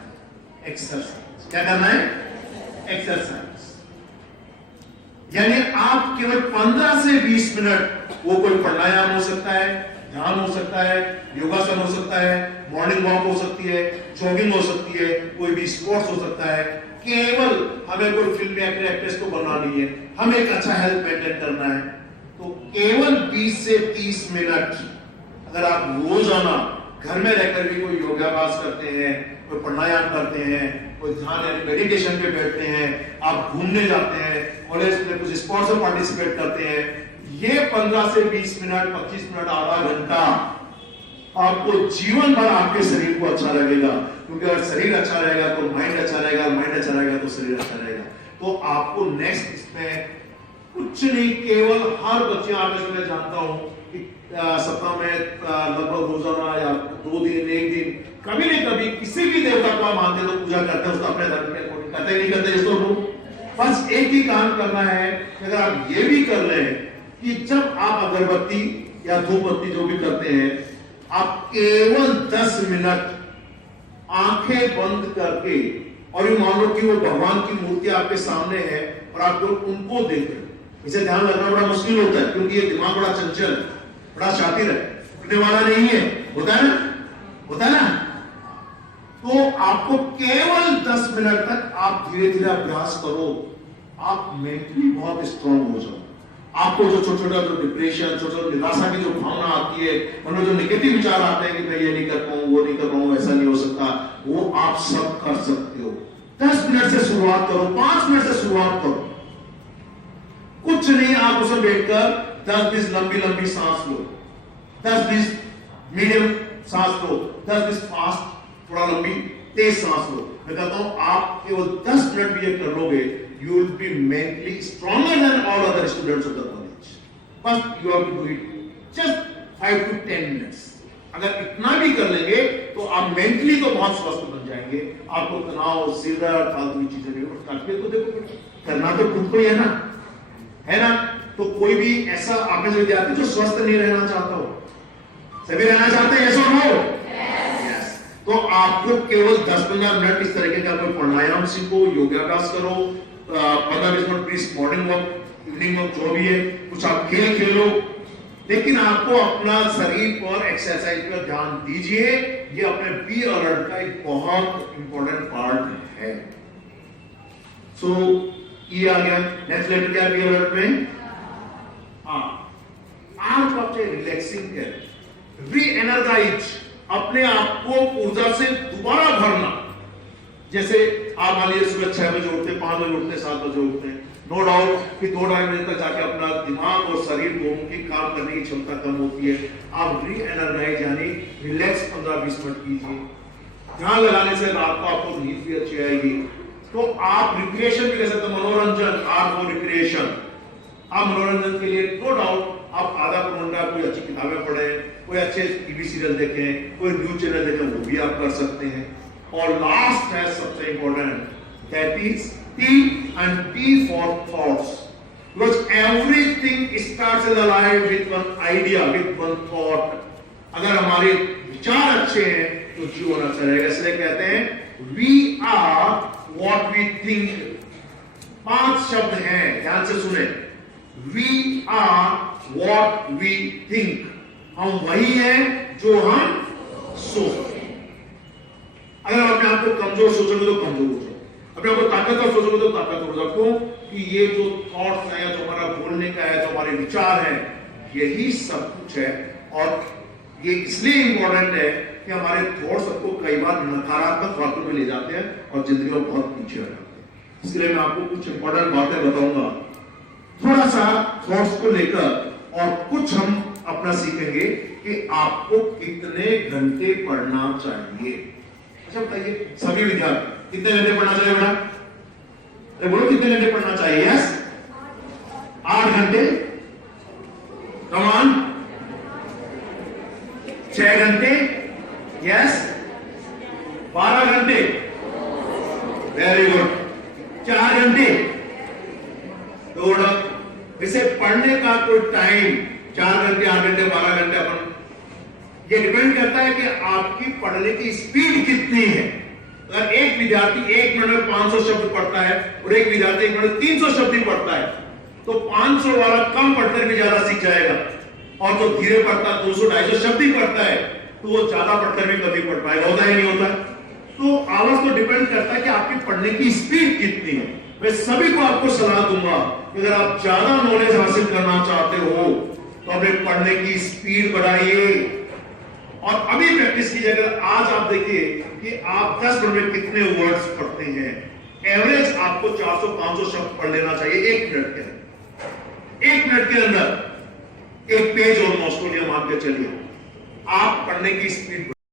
एक्सरसाइज। क्या करना है? एक्सरसाइज। यानी आप केवल 15 से 20 मिनट, वो कोई प्राणायाम हो सकता है, ध्यान हो सकता है, योगासन हो सकता है, मॉर्निंग वॉक हो सकती है, जॉगिंग हो सकती है, कोई भी स्पोर्ट्स हो सकता है। केवल हमें कोई फिल्म एक्टर एक्ट्रेस को बनना नहीं है, हमें एक अच्छा हेल्थ मेंटेन करना है, तो केवल 20 से 30 मिनट अगर आप रोजाना घर में रहकर भी कोई योगाभ्यास करते हैं, कोई प्राणायाम करते हैं, कोई ध्यान यानी मेडिटेशन पे बैठते हैं, आप घूमने जाते हैं, कॉलेज में कुछ स्पोर्ट्स में पार्टिसिपेट करते हैं, ये 15 से 20 मिनट, 25 मिनट, आधा घंटा आपको जीवन भर आपके शरीर को अच्छा लगेगा। क्योंकि अगर शरीर अच्छा रहेगा तो माइंड अच्छा रहेगा, माइंड अच्छा रहेगा तो शरीर अच्छा रहेगा। तो आपको नेक्स्ट इसमें कुछ नहीं, केवल हर बच्चे आप इसमें जानता हूं कि सप्ताह में लगभग रोजाना या 2 दिन 1 दिन कभी नहीं कभी किसी भी देवता को आप मानते हैं तो पूजा करते हैं, उसका अपने धर्म के अकॉर्डिंग करते नहीं करते इसको लोग। बस एक ही काम करना है, अगर आप ये भी कर लें कि जब आप अगरबत्ती या धूपबत्ती जो भी करते हैं, आप केवल 10 मिनट आंखें बंद करके, और ये मान लो कि वो भगवान की मूर्ति आपके सामने है और आप लोग उनको देख रहे, इसे ध्यान रखना बड़ा मुश्किल होता है क्योंकि ये दिमाग बड़ा चंचल, बड़ा शातिर है, उठने वाला नहीं है, होता है ना, होता है ना। तो आपको केवल 10 मिनट तक आप धीरे धीरे अभ्यास करो, आप मेंटली बहुत स्ट्रांग हो जाओ। आपको जो छोटा छोटा जो डिप्रेशन, छोटा निराशा की जो भावना आती है, उनमें जो नेगेटिव विचार आते हैं कि मैं ये नहीं कर पाऊं, वो नहीं कर पाऊं, ऐसा नहीं हो सकता, वो आप सब कर सकते हो। 10 मिनट से शुरुआत करो, 5 मिनट से शुरुआत करो, कुछ नहीं, आप उसमें बैठकर 10-20 लंबी लंबी सांस लो, 10-20 मीडियम सांस लो, 10-20 फास्ट थोड़ा लंबी तेज सांस लो। मैं कहता हूं आप केवल 10 मिनट भी ये कर लोगे, you will be mentally stronger than all other students of the college. First you have to do it just 5 to 10 minutes. अगर इतना भी कर लेंगे तो आप मेंटली तो बहुत स्वस्थ बन जाएंगे, आपको तनाव, सिर दर्द, फालतू की चीजें नहीं, ताकि तो देखो करना तो खुद को ही है ना। तो कोई भी ऐसा आपने जो विद्यार्थी जो स्वस्थ नहीं रहना चाहता हो, सभी रहना चाहते हैं, yes or no? Yes. तो आपको केवल 10-15 मिनट इस तरीके का कोई प्राणायाम सीखो, योगाभ्यास करो, 15-20 minute please morning walk, evening walk, जो भी है, कुछ आप खेल खेलो, लेकिन आपको अपना शरीर पर, एक्सरसाइज पर ध्यान दीजिए। ये अपने बी अलर्ट का एक बहुत इंपॉर्टेंट पार्ट है। सो ये आ गया। नेक्स्ट लेटर क्या है बी अलर्ट में? आप अपने रिलैक्सिंग कर, री एनर्जाइज, अपने आप को ऊर्जा से दोबारा भरना। जैसे आप मान लीजिए सुबह 6 बजे उठते, 5 बजे उठते, 7 बजे उठते हैं, नो डाउट कि 2-2.5 बजे तक जाके अपना दिमाग और शरीर दोनों की काम करने की क्षमता कम होती है। आप री एनर्जाइज यानी रिलैक्स 15-20 मिनट कीजिए। ध्यान लगाने से रात को आपको नींद भी अच्छी आएगी। तो आप रिक्रिएशन भी कर सकते हैं, मनोरंजन, आर्ट फॉर रिक्रिएशन। आप मनोरंजन के लिए नो डाउट आप आधा घंटा कोई अच्छी किताबें पढ़ें, कोई अच्छे टीवी सीरियल देखें, कोई न्यूज चैनल देखें, वो भी आप कर सकते हैं। और लास्ट है सबसे important, that is T and T for thoughts, because everything starts in life with one idea, with one thought. अगर हमारे विचार अच्छे हैं तो जीवन अच्छा रहेगा। इसलिए कहते हैं we are what we think। 5 शब्द हैं, ध्यान से सुने। we are what we think, हम वही हैं जो हम सोचते हैं। अगर आप अपने आप को कमजोर सोचोगे तो कमजोर हो जाओ, अपने आप को ताकतवर सोचोगे तो ताकतवर हो जाओ। क्यों? कि ये जो थॉट्स हैं, जो हमारा बोलने का है, जो हमारे विचार हैं, यही सब कुछ है। और ये इसलिए इंपॉर्टेंट है कि हमारे थॉट्स सबको कई बार नकारात्मक बातों में ले जाते हैं और जिंदगी में बहुत पीछे रह जाते हैं। इसलिए मैं आपको कुछ इंपॉर्टेंट बातें बताऊंगा थोड़ा सा थॉट्स को लेकर, और कुछ हम अपना सीखेंगे कि आपको कितने घंटे पढ़ना चाहिए। अच्छा बताइए सभी विद्यार्थी कितने घंटे पढ़ना चाहिए बेटा? अरे बोलो कितने घंटे पढ़ना चाहिए? यस 8 घंटे, कमान 6 घंटे, यस 12 घंटे, वेरी गुड, 4 घंटे, इसे पढ़ने का कोई टाइम 4 घंटे, 8 घंटे, 12 घंटे अपन, ये डिपेंड करता है कि आपकी पढ़ने की स्पीड कितनी है। अगर एक विद्यार्थी 1 मिनट में 500 शब्द पढ़ता है और एक विद्यार्थी 1 मिनट में 300 शब्द ही पढ़ता है, तो 500 वाला कम पढ़कर भी ज्यादा सीख जाएगा, और जो धीरे पढ़ता है 200-250 शब्द ही पढ़ता है तो वो ज्यादा पढ़कर भी कभी पढ़ पाएगा। होता ही नहीं होता। तो आवाज तो डिपेंड करता है कि आपकी पढ़ने की स्पीड कितनी है। मैं सभी को आपको सलाह दूंगा कि अगर आप ज्यादा नॉलेज हासिल करना चाहते हो तो अपने पढ़ने की स्पीड बढ़ाइए और अभी प्रैक्टिस कीजिए। अगर आज आप देखिए कि आप 10 मिनट में कितने वर्ड्स पढ़ते हैं, एवरेज आपको 400-500 शब्द पढ़ लेना चाहिए 1 मिनट के अंदर। 1 मिनट के अंदर 1 पेज ऑलमोस्ट, मान के चलिए आप पढ़ने की स्पीड